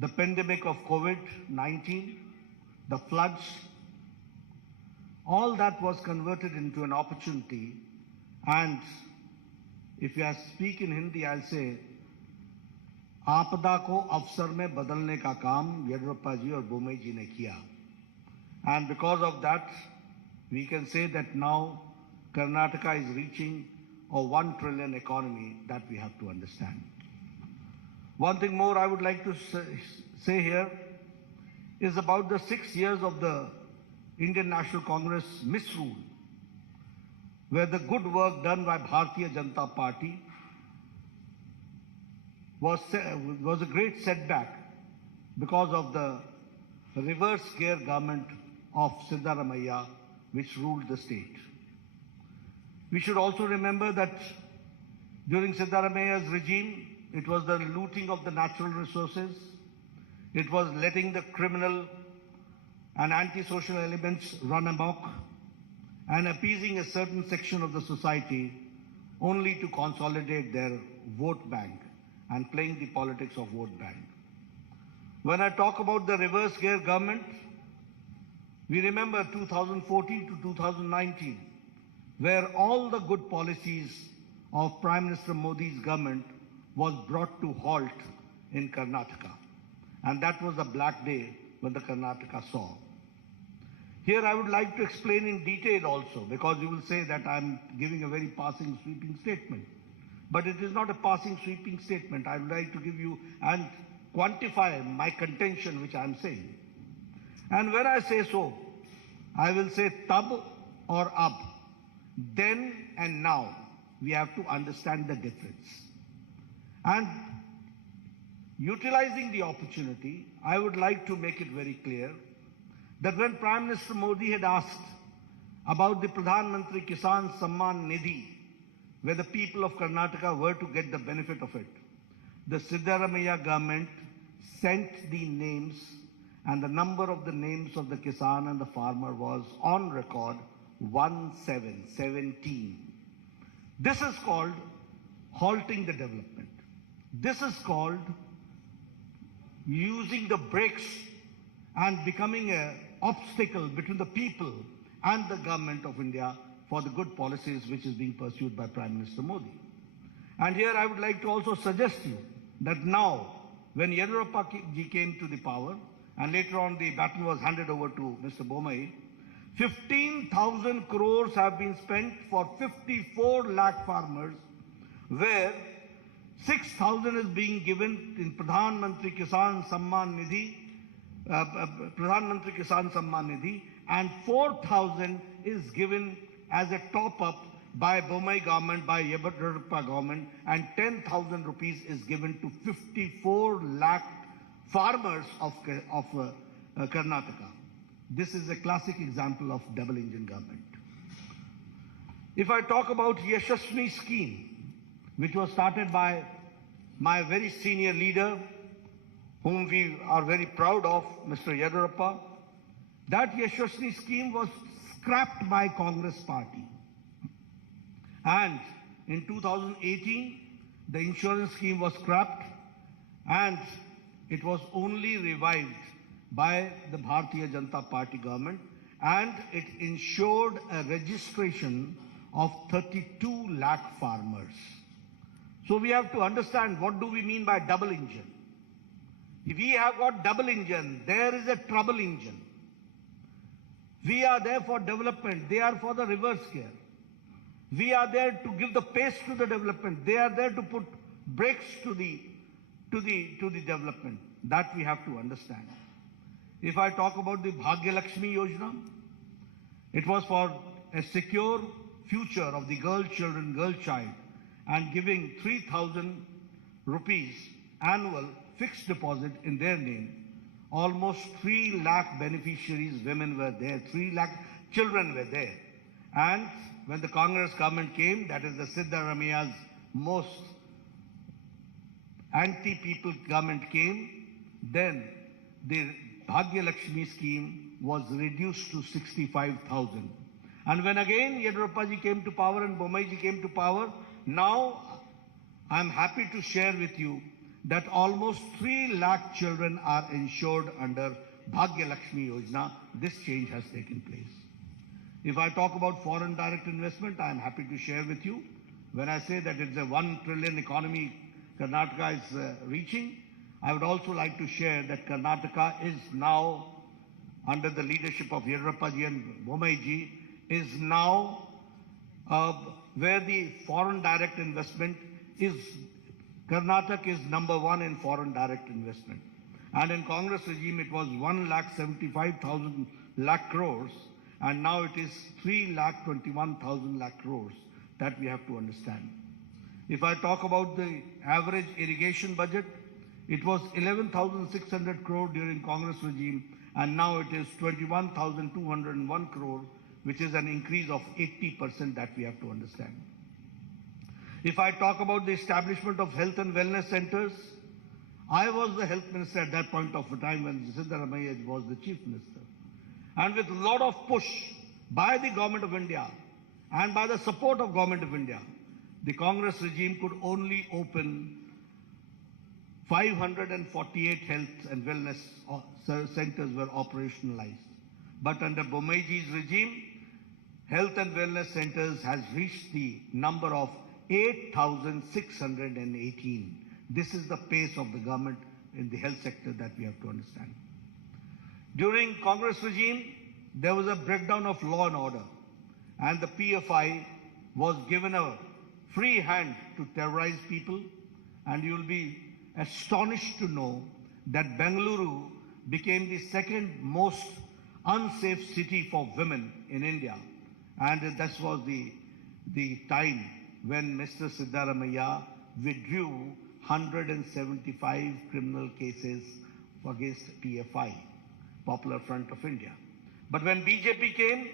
The pandemic of COVID-19, the floods, all that was converted into an opportunity. And if I speak in Hindi, I'll say, आपदा को अवसर में बदलने का काम येदियुरप्पा जी और बोम्मई जी ने किया. And because of that, we can say that now Karnataka is reaching a 1 trillion economy that we have to understand. One thing more I would like to say here is about the 6 years of the Indian National Congress misrule, where the good work done by Bharatiya Janata Party was a great setback because of the reverse gear government of Siddaramaiah, which ruled the state. We should also remember that during Siddaramaiah's regime, it was the looting of the natural resources, it was letting the criminal and antisocial elements run amok, and appeasing a certain section of the society only to consolidate their vote bank and playing the politics of vote bank. When I talk about the reverse gear government, we remember 2014 to 2019, where all the good policies of Prime Minister Modi's government was brought to halt in Karnataka. And that was a black day when the Karnataka saw. Here I would like to explain in detail also, because you will say that I'm giving a very passing sweeping statement. But it is not a passing sweeping statement. I would like to give you and quantify my contention which I am saying. And when I say so, I will say tab or ab. Then and now, we have to understand the difference. And utilizing the opportunity, I would like to make it very clear that when Prime Minister Modi had asked about the Pradhan Mantri Kisan Samman Nidhi, where the people of Karnataka were to get the benefit of it, the Siddaramaiah government sent the names, and the number of the names of the Kisan and the farmer was on record 1717. This is called halting the development. This is called using the brakes and becoming an obstacle between the people and the government of India for the good policies which is being pursued by Prime Minister Modi. And here I would like to also suggest you that now, when Yediyurappa ji came to the power, and later on the baton was handed over to Mr. Bommai, 15,000 crores have been spent for 54 lakh farmers, where 6,000 is being given in Pradhan Mantri Kisan Samman Nidhi, and 4,000 is given as a top-up by Bommai government, by Yediyurappa government, and 10,000 rupees is given to 54 lakh farmers of Karnataka. This is a classic example of double-engine government. If I talk about Yashasvi scheme, which was started by my very senior leader, whom we are very proud of, Mr. Yediyurappa, that Yashasvi scheme was scrapped by Congress party. And in 2018, the insurance scheme was scrapped, and it was only revived by the Bharatiya Janata Party government, and it ensured a registration of 32 lakh farmers. So we have to understand what do we mean by double engine. If we have got double engine, there is a trouble engine. We are there for development, they are for the reverse gear. We are there to give the pace to the development, they are there to put brakes to the to the development. That we have to understand. If I talk about the Bhagya Lakshmi Yojana, it was for a secure future of the girl child, and giving 3,000 rupees annual fixed deposit in their name. Almost 3 lakh beneficiaries, women were there, 3 lakh children were there. And when the Congress government came, that is the Siddaramaia's most anti-people government came, then the Bhagya Lakshmi scheme was reduced to 65,000. And when again Yediyurappa came to power and Bommai came to power, now I am happy to share with you that almost 3 lakh children are insured under Bhagya Lakshmi Yojana. This change has taken place. If I talk about foreign direct investment, I am happy to share with you. When I say that it's a 1 trillion economy Karnataka is reaching, I would also like to share that Karnataka is now, under the leadership of Yediyurappa and Bommai is now where the foreign direct investment is. Karnataka is number 1 in foreign direct investment. And in Congress regime, it was 1,75,000 lakh crores, and now it is 3,21,000 lakh crores. That we have to understand. If I talk about the average irrigation budget, it was 11,600 crore during Congress regime, and now it is 21,201 crore, which is an increase of 80%. That we have to understand. If I talk about the establishment of health and wellness centers, I was the health minister at that point of time when Siddaramaiah was the chief minister. And with a lot of push by the government of India and by the support of government of India, the Congress regime could only open 548 health and wellness centers were operationalized. But under Bommai's regime, health and wellness centers has reached the number of 8,618. This is the pace of the government in the health sector that we have to understand. During Congress regime, there was a breakdown of law and order, and the PFI was given a free hand to terrorize people, and you will be astonished to know that Bengaluru became the second most unsafe city for women in India. And that was the time when Mr. Siddaramaiah withdrew 175 criminal cases against PFI, Popular Front of India. But when BJP came,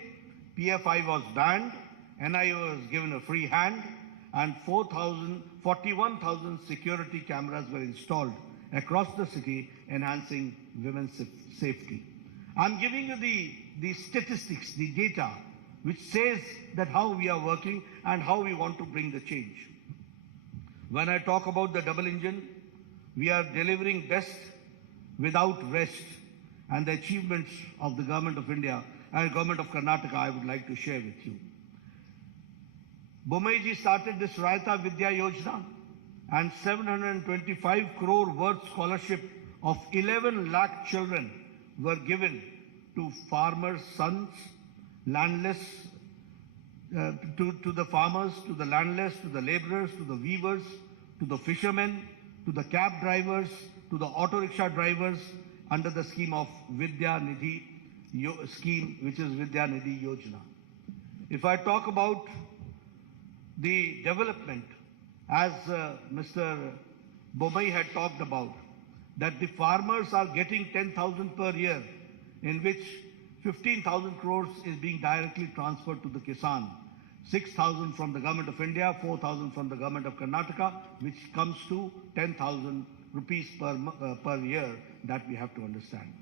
PFI was banned, NIA was given a free hand, and 41,000 security cameras were installed across the city, enhancing women's safety. I'm giving you the statistics, the data, which says that how we are working and how we want to bring the change. When I talk about the double engine, we are delivering best without rest, and the achievements of the government of India and government of Karnataka I would like to share with you. Bommai started this Raita Vidya Yojana, and 725 crore worth scholarship of 11 lakh children were given to farmers' sons, landless, to the farmers, to the landless, to the laborers, to the weavers, to the fishermen, to the cab drivers, to the auto rickshaw drivers, under the scheme of Vidya Nidhi scheme, which is Vidya Nidhi Yojana. If I talk about the development, as Mr. Bommai had talked about, that the farmers are getting 10,000 per year, in which 15,000 crores is being directly transferred to the Kisan, 6,000 from the government of India, 4,000 from the government of Karnataka, which comes to 10,000 rupees per year. That we have to understand.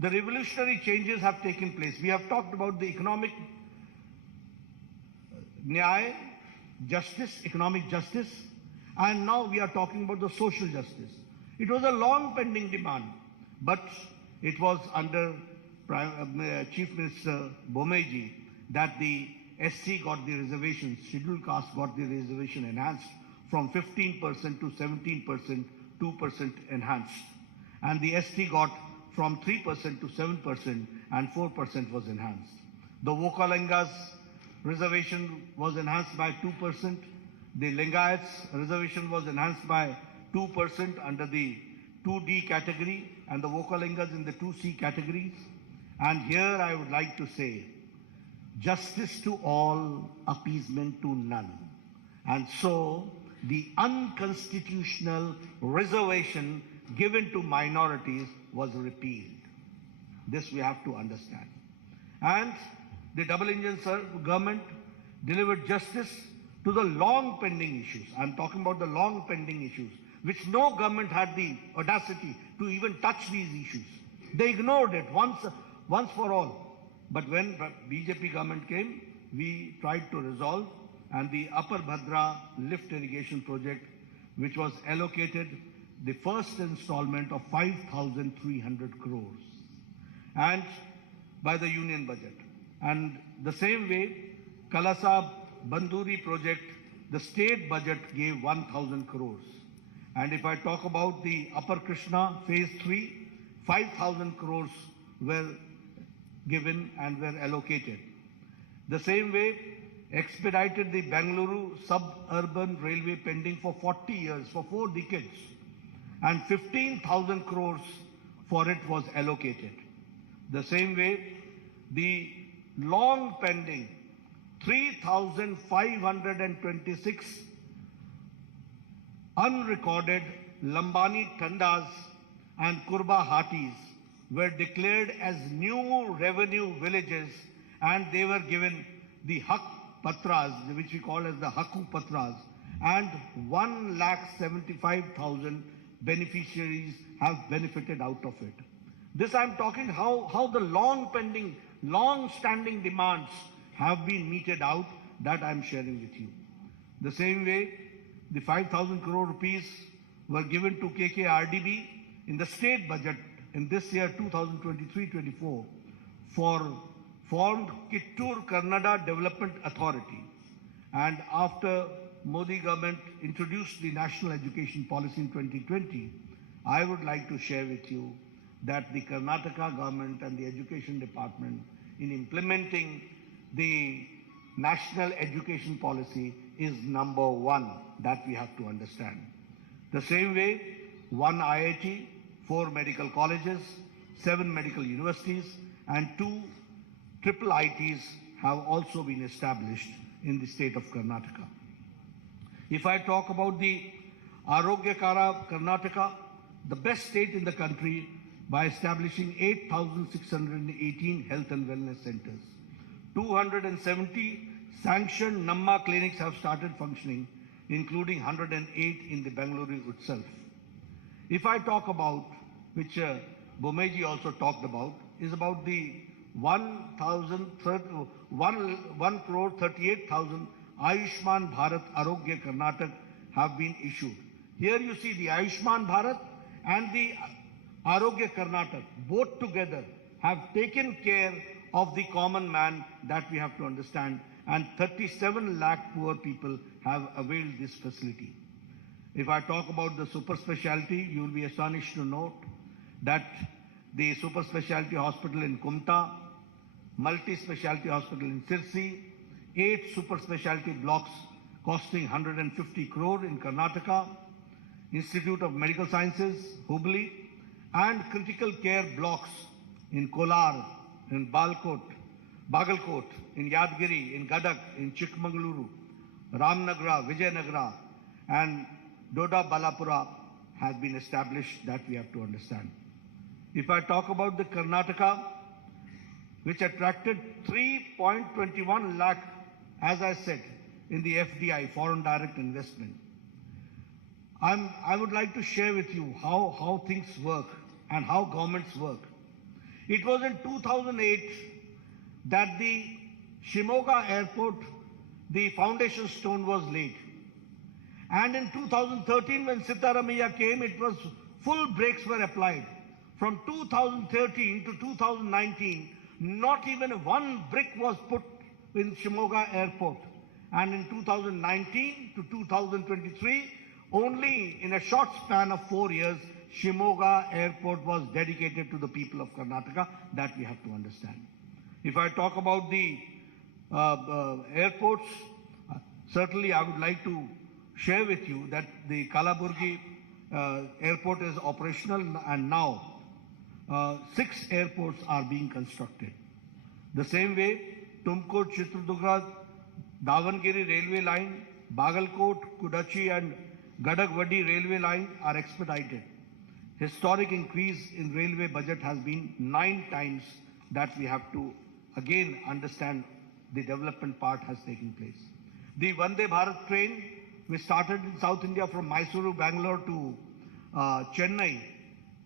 The revolutionary changes have taken place. We have talked about the economic nyaya, justice, economic justice, and now we are talking about the social justice. It was a long pending demand, but it was under Chief Minister Bommai that the SC got the reservation, scheduled caste got the reservation enhanced from 15% to 17%, 2% enhanced. And the ST got from 3% to 7%, and 4% was enhanced. The Vokalingas reservation was enhanced by 2%. The Lingayats reservation was enhanced by 2% under the 2D category and the Vokalingas in the 2C categories. And here I would like to say, justice to all, appeasement to none. And so the unconstitutional reservation given to minorities was repealed. This we have to understand. And the double engine government delivered justice to the long pending issues. I'm talking about the long pending issues, which no government had the audacity to even touch these issues. They ignored it once for all. But when BJP government came, we tried to resolve, and the Upper Bhadra lift irrigation project, which was allocated the first installment of 5,300 crores and by the union budget. And the same way, Kalasa Banduri project, the state budget gave 1,000 crores. And if I talk about the Upper Krishna phase 3, 5,000 crores were given and were allocated. The same way, expedited the Bengaluru suburban railway pending for 40 years, for 4 decades, and 15,000 crores for it was allocated. The same way, the long pending 3,526 unrecorded Lambani Tandas and Kurba Hatis were declared as new revenue villages, and they were given the Hak Patras, which we call as the Haku Patras, and 1,75,000 beneficiaries have benefited out of it. This I'm talking how the long pending, long standing demands have been meted out, that I'm sharing with you. The same way, the 5,000 crore rupees were given to KKRDB in the state budget in this year 2023-24 for formed Kittur Kannada Development Authority. And after Modi government introduced the national education policy in 2020, I would like to share with you that the Karnataka government and the education department, in implementing the national education policy, is number one. That we have to understand. The same way, 1 IIT, 4 medical colleges, 7 medical universities, and 2 triple ITs have also been established in the state of Karnataka. If I talk about the Arogyakara Karnataka, the best state in the country, by establishing 8,618 health and wellness centers. 270 sanctioned Namma clinics have started functioning, including 108 in the Bengaluru itself. If I talk about, which Bommai also talked about, is about the 1,38,000 Ayushman Bharat Arogya Karnataka have been issued. Here you see the Ayushman Bharat and the Arogya Karnataka, both together have taken care of the common man, that we have to understand, and 37 lakh poor people have availed this facility. If I talk about the super specialty, you will be astonished to note that the super specialty hospital in Kumta, multi-specialty hospital in Sirsi, 8 super specialty blocks costing 150 crore in Karnataka, Institute of Medical Sciences, Hubli, and critical care blocks in Kolar, in Bagalkot, in Yadgiri, in Gadak, in Chikmagaluru, Ramnagara, Vijayanagara, and Doda Balapura has been established, that we have to understand. If I talk about the Karnataka, which attracted 3.21 lakh, as I said, in the FDI, foreign direct investment. I would like to share with you how things work and how governments work. It was in 2008 that the Shimoga airport, the foundation stone was laid. And in 2013, when Sitaramaiah came, it was full brakes were applied. From 2013 to 2019, not even one brick was put in Shimoga airport. And in 2019 to 2023, only in a short span of 4 years, Shimoga airport was dedicated to the people of Karnataka. That we have to understand. If I talk about the airports, certainly I would like to share with you that the Kalaburgi airport is operational, and now 6 airports are being constructed. The same way, Tumkur, Chitradurga, Davangere railway line, Bagalkot, Kudachi and Gadagwadi railway line are expedited. Historic increase in railway budget has been 9 times that we have to again understand the development part has taken place. The Vande Bharat train, which started in South India from Mysuru, Bangalore to Chennai,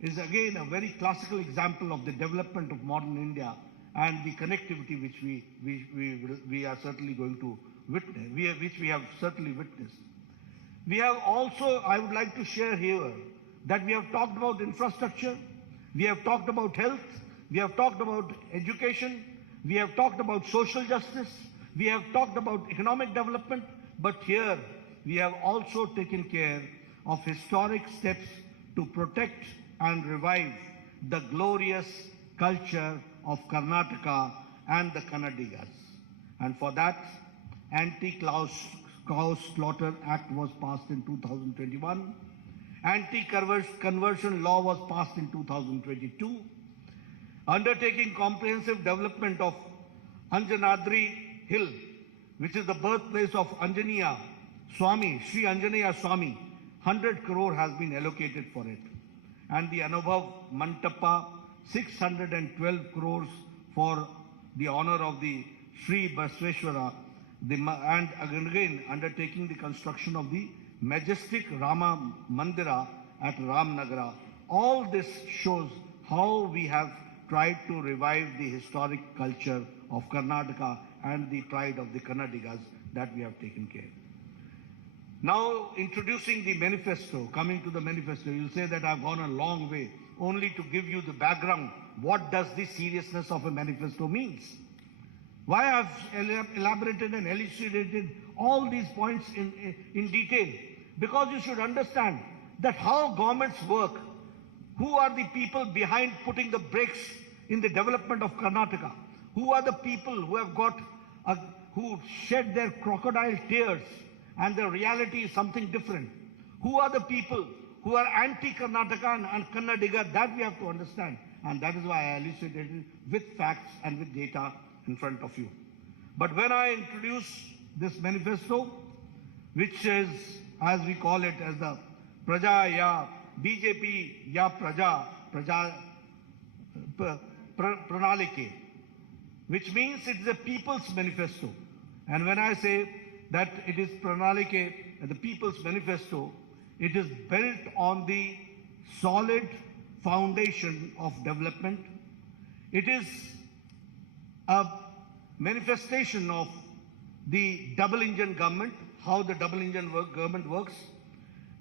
is again a very classical example of the development of modern India and the connectivity which we are certainly going to witness, which we have certainly witnessed. We have also, I would like to share here, that we have talked about infrastructure, we have talked about health, we have talked about education, we have talked about social justice, we have talked about economic development, but here we have also taken care of historic steps to protect and revive the glorious culture of Karnataka and the Kannadigas. And for that, Anti-Cow Slaughter Act was passed in 2021. Anti-conversion law was passed in 2022. Undertaking comprehensive development of Anjanadri Hill, which is the birthplace of Anjaneya Swami, Sri Anjaneya Swami, 100 crore has been allocated for it. And the Anubhav Mantapa, 612 crores for the honor of the Sri Basaveshwara, and again undertaking the construction of the majestic Rama Mandira at Ramnagara. All this shows how we have tried to revive the historic culture of Karnataka and the pride of the Kannadigas that we have taken care. Now, introducing the manifesto, coming to the manifesto, you'll say that I've gone a long way only to give you the background. What does the seriousness of a manifesto means? Why I've elaborated and elucidated all these points in detail? Because you should understand that how governments work, who are the people behind putting the brakes in the development of Karnataka, who are the people who have who shed their crocodile tears and the reality is something different. Who are the people who are anti-Karnataka and Kannadiga? That we have to understand. And that is why I elucidated with facts and with data in front of you. But when I introduce this manifesto, which is, as we call it, as the Praja Ya BJP Ya Praja Pranalike, which means it is a people's manifesto. And when I say that it is Pranalike, the people's manifesto, it is built on the solid foundation of development. It is a manifestation of the double-engine government, how the double-engine government works.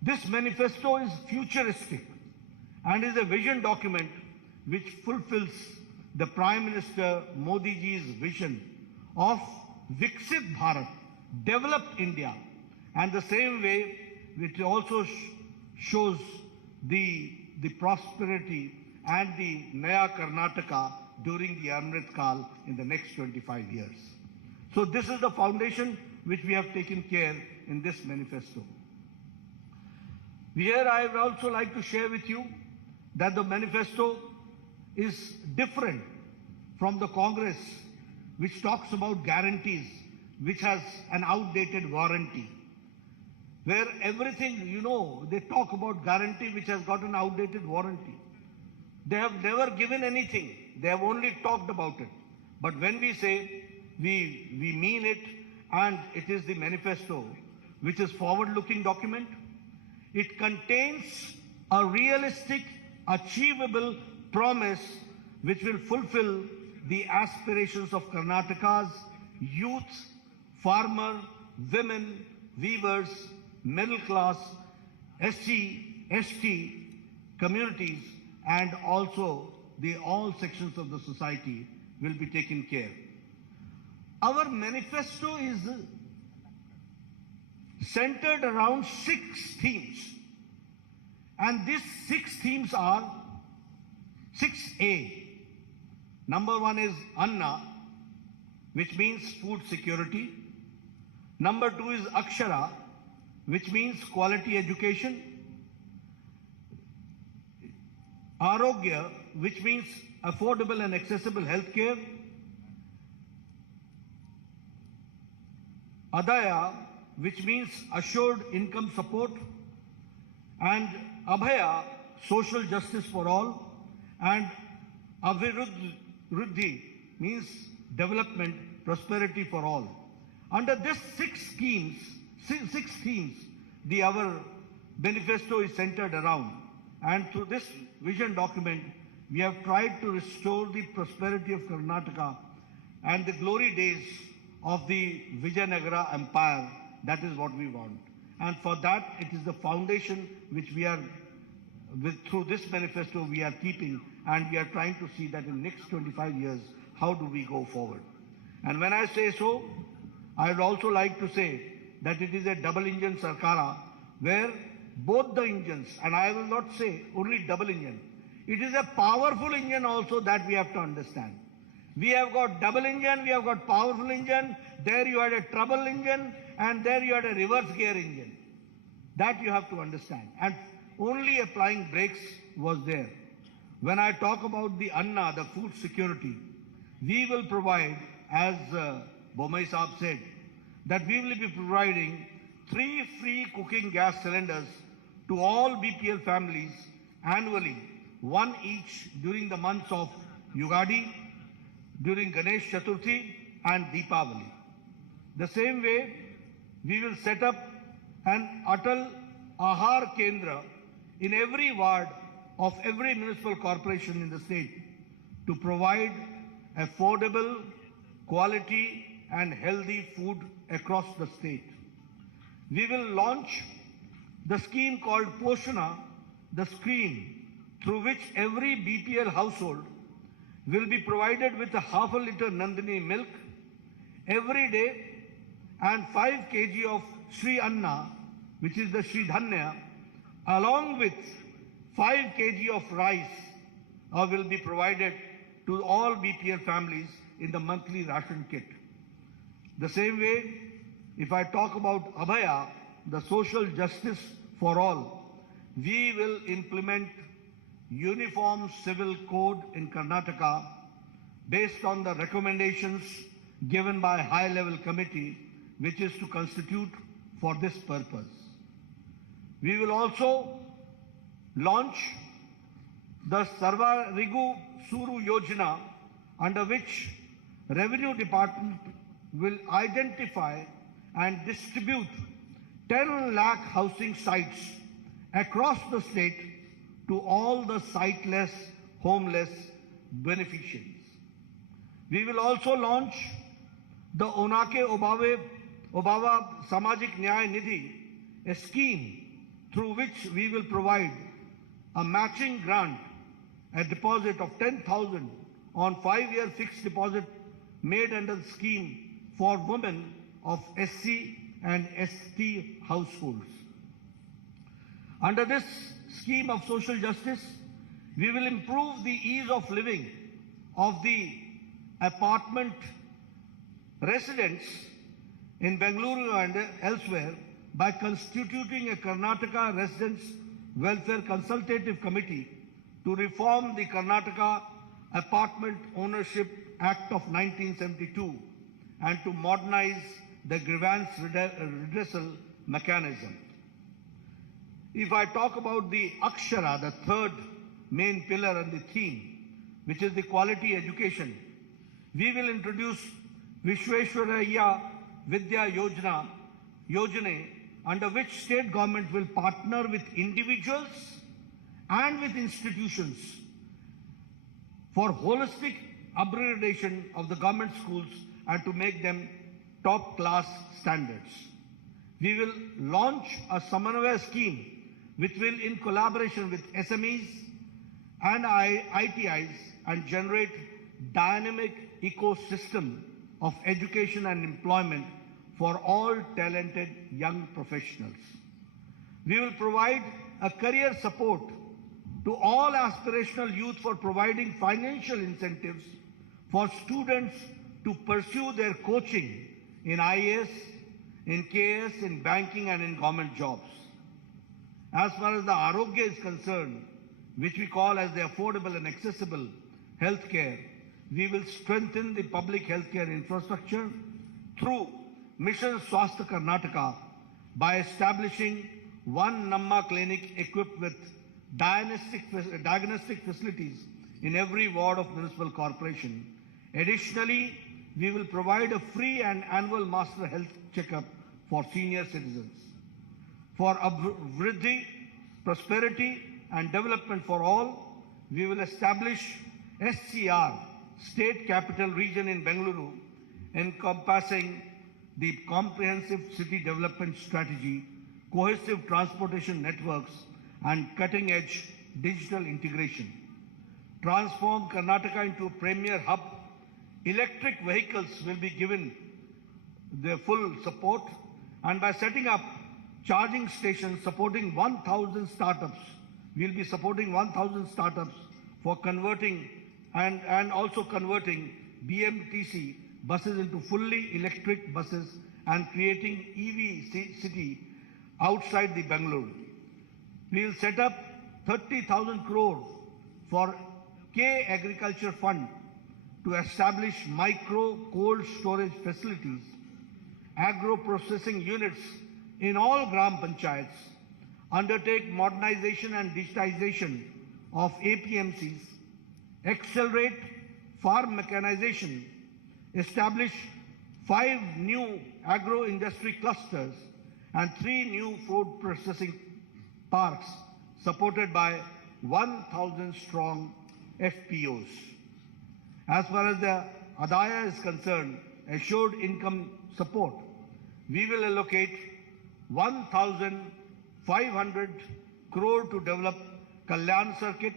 This manifesto is futuristic and is a vision document which fulfills the Prime Minister Modi ji's vision of Viksit Bharat, developed India, and the same way it also shows the prosperity and the Naya Karnataka during the Amrit Kal in the next 25 years. So this is the foundation which we have taken care in this manifesto. Here I would also like to share with you that the manifesto is different from the Congress, which talks about guarantees, which has an outdated warranty. Where everything, they talk about guarantee which has got an outdated warranty. They have never given anything. They have only talked about it. But when we say we mean it, and it is the manifesto, which is forward-looking document, it contains a realistic, achievable promise which will fulfill the aspirations of Karnataka's youth, farmer, women, weavers, middle class, SC, ST communities, and also all sections of the society will be taken care. Our manifesto is centered around 6 themes. And these 6 themes are 6A. Number 1 is Anna, which means food security. Number 2 is Akshara, which means quality education. Arogya, which means affordable and accessible health care. Adaya, which means assured income support. And Abhaya, social justice for all. And Aviruddhi means development, prosperity for all. Under this six themes, our manifesto is centered around. And through this vision document, we have tried to restore the prosperity of Karnataka and the glory days of the Vijayanagara Empire. That is what we want. And for that, it is the foundation which we are, through this manifesto, we are keeping, and we are trying to see that in the next 25 years, how do we go forward. And when I say so, I would also like to say that it is a double engine Sarkara, where both the engines, and I will not say only double engine, it is a powerful engine also that we have to understand. We have got double engine, we have got powerful engine, there you had a trouble engine, and there you had a reverse gear engine. That you have to understand. And only applying brakes was there. When I talk about the Anna, the food security, we will provide, as Bommai Saab said, that we will be providing 3 free cooking gas cylinders to all BPL families annually, 1 each during the months of Yugadi, during Ganesh Chaturthi and Deepavali. The same way, we will set up an Atal Ahar Kendra in every ward of every municipal corporation in the state to provide affordable, quality and healthy food across the state. We will launch the scheme called Poshana, the scheme through which every BPL household will be provided with a half a liter Nandini milk every day and 5 kg of Sri Anna, which is the Sri Dhanya, along with 5 kg of rice will be provided to all BPL families in the monthly ration kit. The same way, if I talk about Abhaya, the social justice for all, we will implement uniform civil code in Karnataka based on the recommendations given by a high-level committee, which is to constitute for this purpose. We will also launch the Sarva Rigu Suru Yojana, under which Revenue Department will identify and distribute 10 lakh housing sites across the state to all the siteless, homeless beneficiaries. We will also launch the Onake Obava Samajik Nyaya Nidhi, a scheme through which we will provide a matching grant, a deposit of 10,000 on 5-year fixed deposit made under the scheme for women of SC and ST households. Under this scheme of social justice, we will improve the ease of living of the apartment residents in Bengaluru and elsewhere by constituting a Karnataka Residents Welfare Consultative Committee to reform the Karnataka Apartment Ownership Act of 1972 and to modernize the grievance redressal mechanism. If I talk about the Akshara, the third main pillar and the theme, which is the quality education, we will introduce Vishweshwaraya Vidya Yojana, under which state government will partner with individuals and with institutions for holistic upgradation of the government schools and to make them top class standards. We will launch a Samanvaya scheme which will, in collaboration with SMEs and ITIs, and generate dynamic ecosystem of education and employment for all talented young professionals. We will provide a career support to all aspirational youth for providing financial incentives for students to pursue their coaching in IAS, in KS, in banking and in government jobs. As far as the Arogya is concerned, which we call as the affordable and accessible healthcare, we will strengthen the public healthcare infrastructure through Mission Swasthya Karnataka by establishing one Namma clinic equipped with diagnostic facilities in every ward of municipal corporation. Additionally, we will provide a free and annual master health checkup for senior citizens. For Vriddhi, prosperity and development for all, we will establish SCR, State Capital Region in Bengaluru, encompassing the comprehensive city development strategy, cohesive transportation networks, and cutting-edge digital integration. Transform Karnataka into a premier hub. Electric vehicles will be given their full support, and by setting up charging stations supporting 1,000 startups, we'll be supporting 1,000 startups for converting and also converting BMTC buses into fully electric buses and creating EV city outside the Bangalore. We will set up 30,000 crore for K Agriculture Fund to establish micro cold storage facilities, agro processing units in all Gram Panchayats, undertake modernization and digitization of APMCs, accelerate farm mechanization, establish 5 new agro-industry clusters and 3 new food processing parks supported by 1,000 strong FPOs. As far as the Adaya is concerned, assured income support, we will allocate 1,500 crore to develop Kalyan Circuit,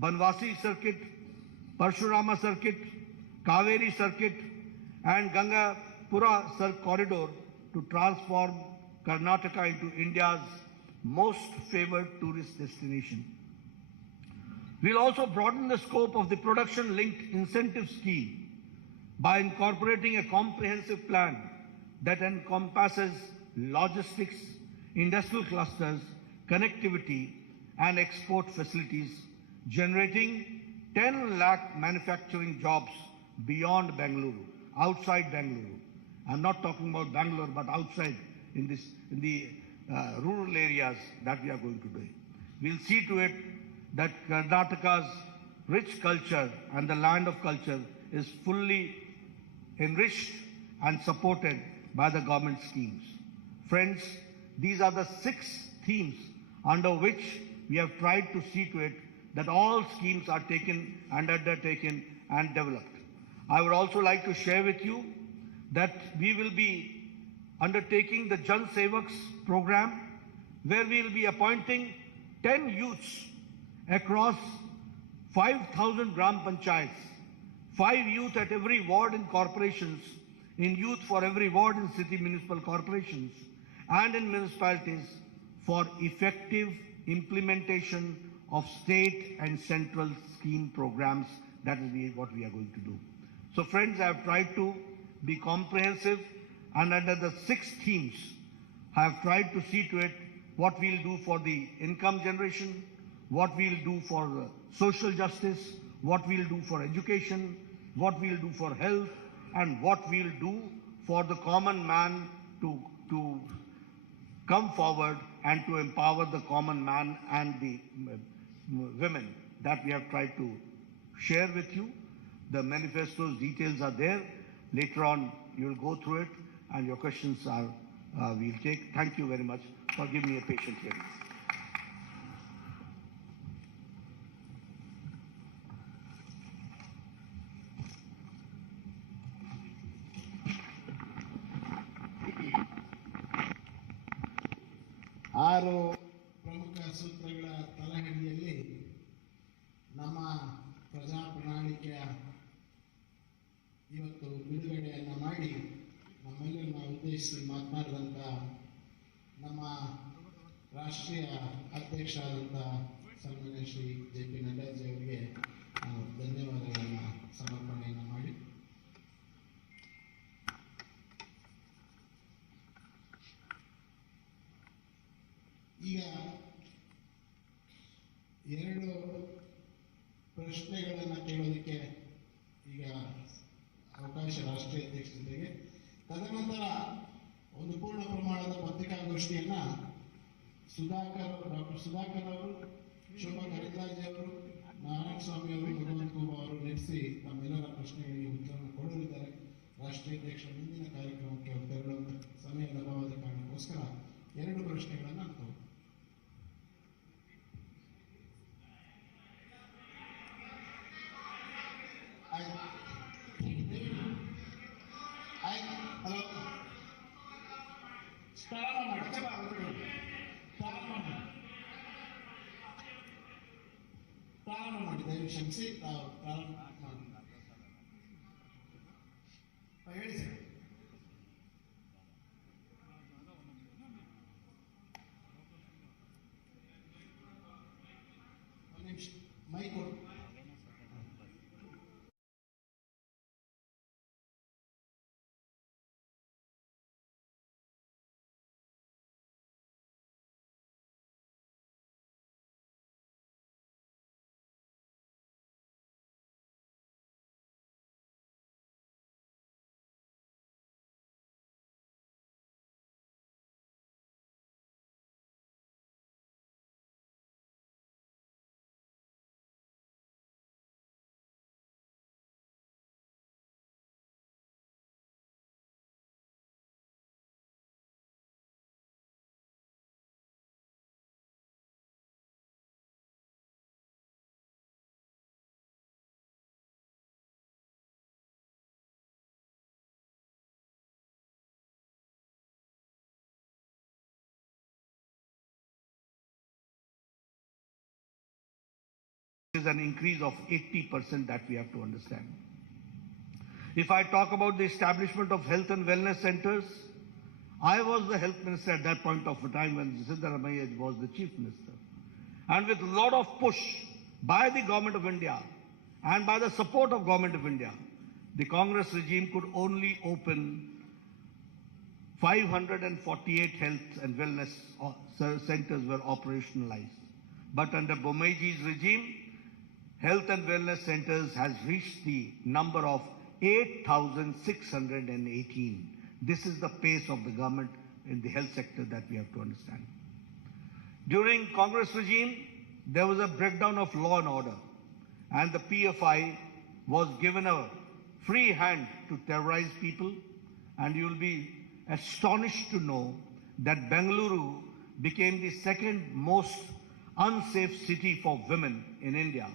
Banwasi Circuit, Parshurama Circuit, Kaveri Circuit, and Gangapura Corridor to transform Karnataka into India's most favored tourist destination. We'll also broaden the scope of the production-linked incentive scheme by incorporating a comprehensive plan that encompasses logistics, industrial clusters, connectivity, and export facilities, generating 10 lakh manufacturing jobs beyond Bengaluru, outside Bengaluru. I'm not talking about Bangalore, but outside in the rural areas that we are going to do. We'll see to it that Karnataka's rich culture and the land of culture is fully enriched and supported by the government schemes. Friends, these are the 6 themes under which we have tried to see to it that all schemes are taken and undertaken and developed. I would also like to share with you that we will be undertaking the Jan Sevaks program, where we will be appointing 10 youths across 5,000 Gram Panchayats, 5 youth at every ward in corporations, in youth for every ward in city municipal corporations, and in municipalities for effective implementation of state and central scheme programs. That is what we are going to do. So friends, I have tried to be comprehensive, and under the 6 themes, I have tried to see to it what we'll do for the income generation, what we'll do for social justice, what we'll do for education, what we'll do for health, and what we'll do for the common man to come forward and to empower the common man and the women that we have tried to share with you. The manifesto's details are there. Later on, you will go through it, and your questions are we'll take. Thank you very much for giving me a patient hearing. ಆರು ಪ್ರಮುಖ ಸೂತ್ರಗಳ ತಲಹದಿಯಲ್ಲಿ ನಮ್ಮ ಪ್ರಜಾ ಪ್ರಣಾಳಿಕೆಯ ಇವತ್ತು ಬಿಡುಗಡೆಯನ್ನು ಮಾಡಿ ನಮ್ಮೆಲ್ಲರನ್ನ ಉದ್ದೇಶಿಸಿ ಮಾತನಾಡಿದಂಥ ನಮ್ಮ ರಾಷ್ಟ್ರೀಯ ಅಧ್ಯಕ್ಷರಾದಂಥ ಸನ್ಮಾನ್ಯ ಶ್ರೀ JP ನಡ್ಡಾಜಿ ಅವರಿಗೆ ನಾವು ಧನ್ಯವಾದಗಳನ್ನು ಸಮರ್ಪಣೆಯನ್ನು ಮಾಡಿ ಈಗ 2 ಪ್ರಶ್ನೆಗಳನ್ನು ಕೇಳೋದಕ್ಕೆ ಈಗ ಅವಕಾಶ ರಾಷ್ಟ್ರೀಯ ಅಧ್ಯಕ್ಷತೆಗೆ. ತದನಂತರ ಒಂದು ಪೂರ್ಣ ಪ್ರಮಾಣದ ಪತ್ರಿಕಾಗೋಷ್ಠಿಯನ್ನ ಡಾಕ್ಟರ್ ಸುಧಾಕರ್ ಅವರು, ಶೋಭಾ ಕರಂದ್ಲಾಜೆ ಅವರು, ನಾರಾಯಣ ಸ್ವಾಮಿ ಅವರು, ಭಗವಂತ ಕೋಬಾ ಅವರು ನಡೆಸಿ ತಮ್ಮೆಲ್ಲರ ಪ್ರಶ್ನೆಗಳಿಗೆ ಉತ್ತರವನ್ನು ಕೊಡಲಿದ್ದಾರೆ. ರಾಷ್ಟ್ರೀಯ ಅಧ್ಯಕ್ಷರ ಮುಂದಿನ ಕಾರ್ಯಕ್ರಮಕ್ಕೆ ಅವರು ತೆರಳುವಂತ ಸಮಯ ಲಭ್ಯವಾದ ಕಾರಣಕ್ಕೋಸ್ಕರ 2 ಪ್ರಶ್ನೆಗಳನ್ನು ನಾನು ತಗೊಂಡೆ. ಹಲೋ, ಪ್ರಾರಂಭ ಮಾಡಿ ದಯವಿಟ್ಟು ಕ್ಷಮಿಸಿ. ಪ್ರಾರಂಭ ಮಾಡಿ ಹೇಳಿ ಸರ್. ಒಂದು ನಿಮಿಷ ಮೈಕ್ ಕೊಡು. Is an increase of 80% that we have to understand. If I talk about the establishment of health and wellness centers, I was the health minister at that point of time when Siddharamaiah was the chief minister. And with a lot of push by the government of India and by the support of government of India, the Congress regime could only open 548 health and wellness centers were operationalized. But under Bommai's regime, health and wellness centers has reached the number of 8,618. This is the pace of the government in the health sector that we have to understand. During Congress regime, there was a breakdown of law and order, and the PFI was given a free hand to terrorize people, and you will be astonished to know that Bengaluru became the second most unsafe city for women in India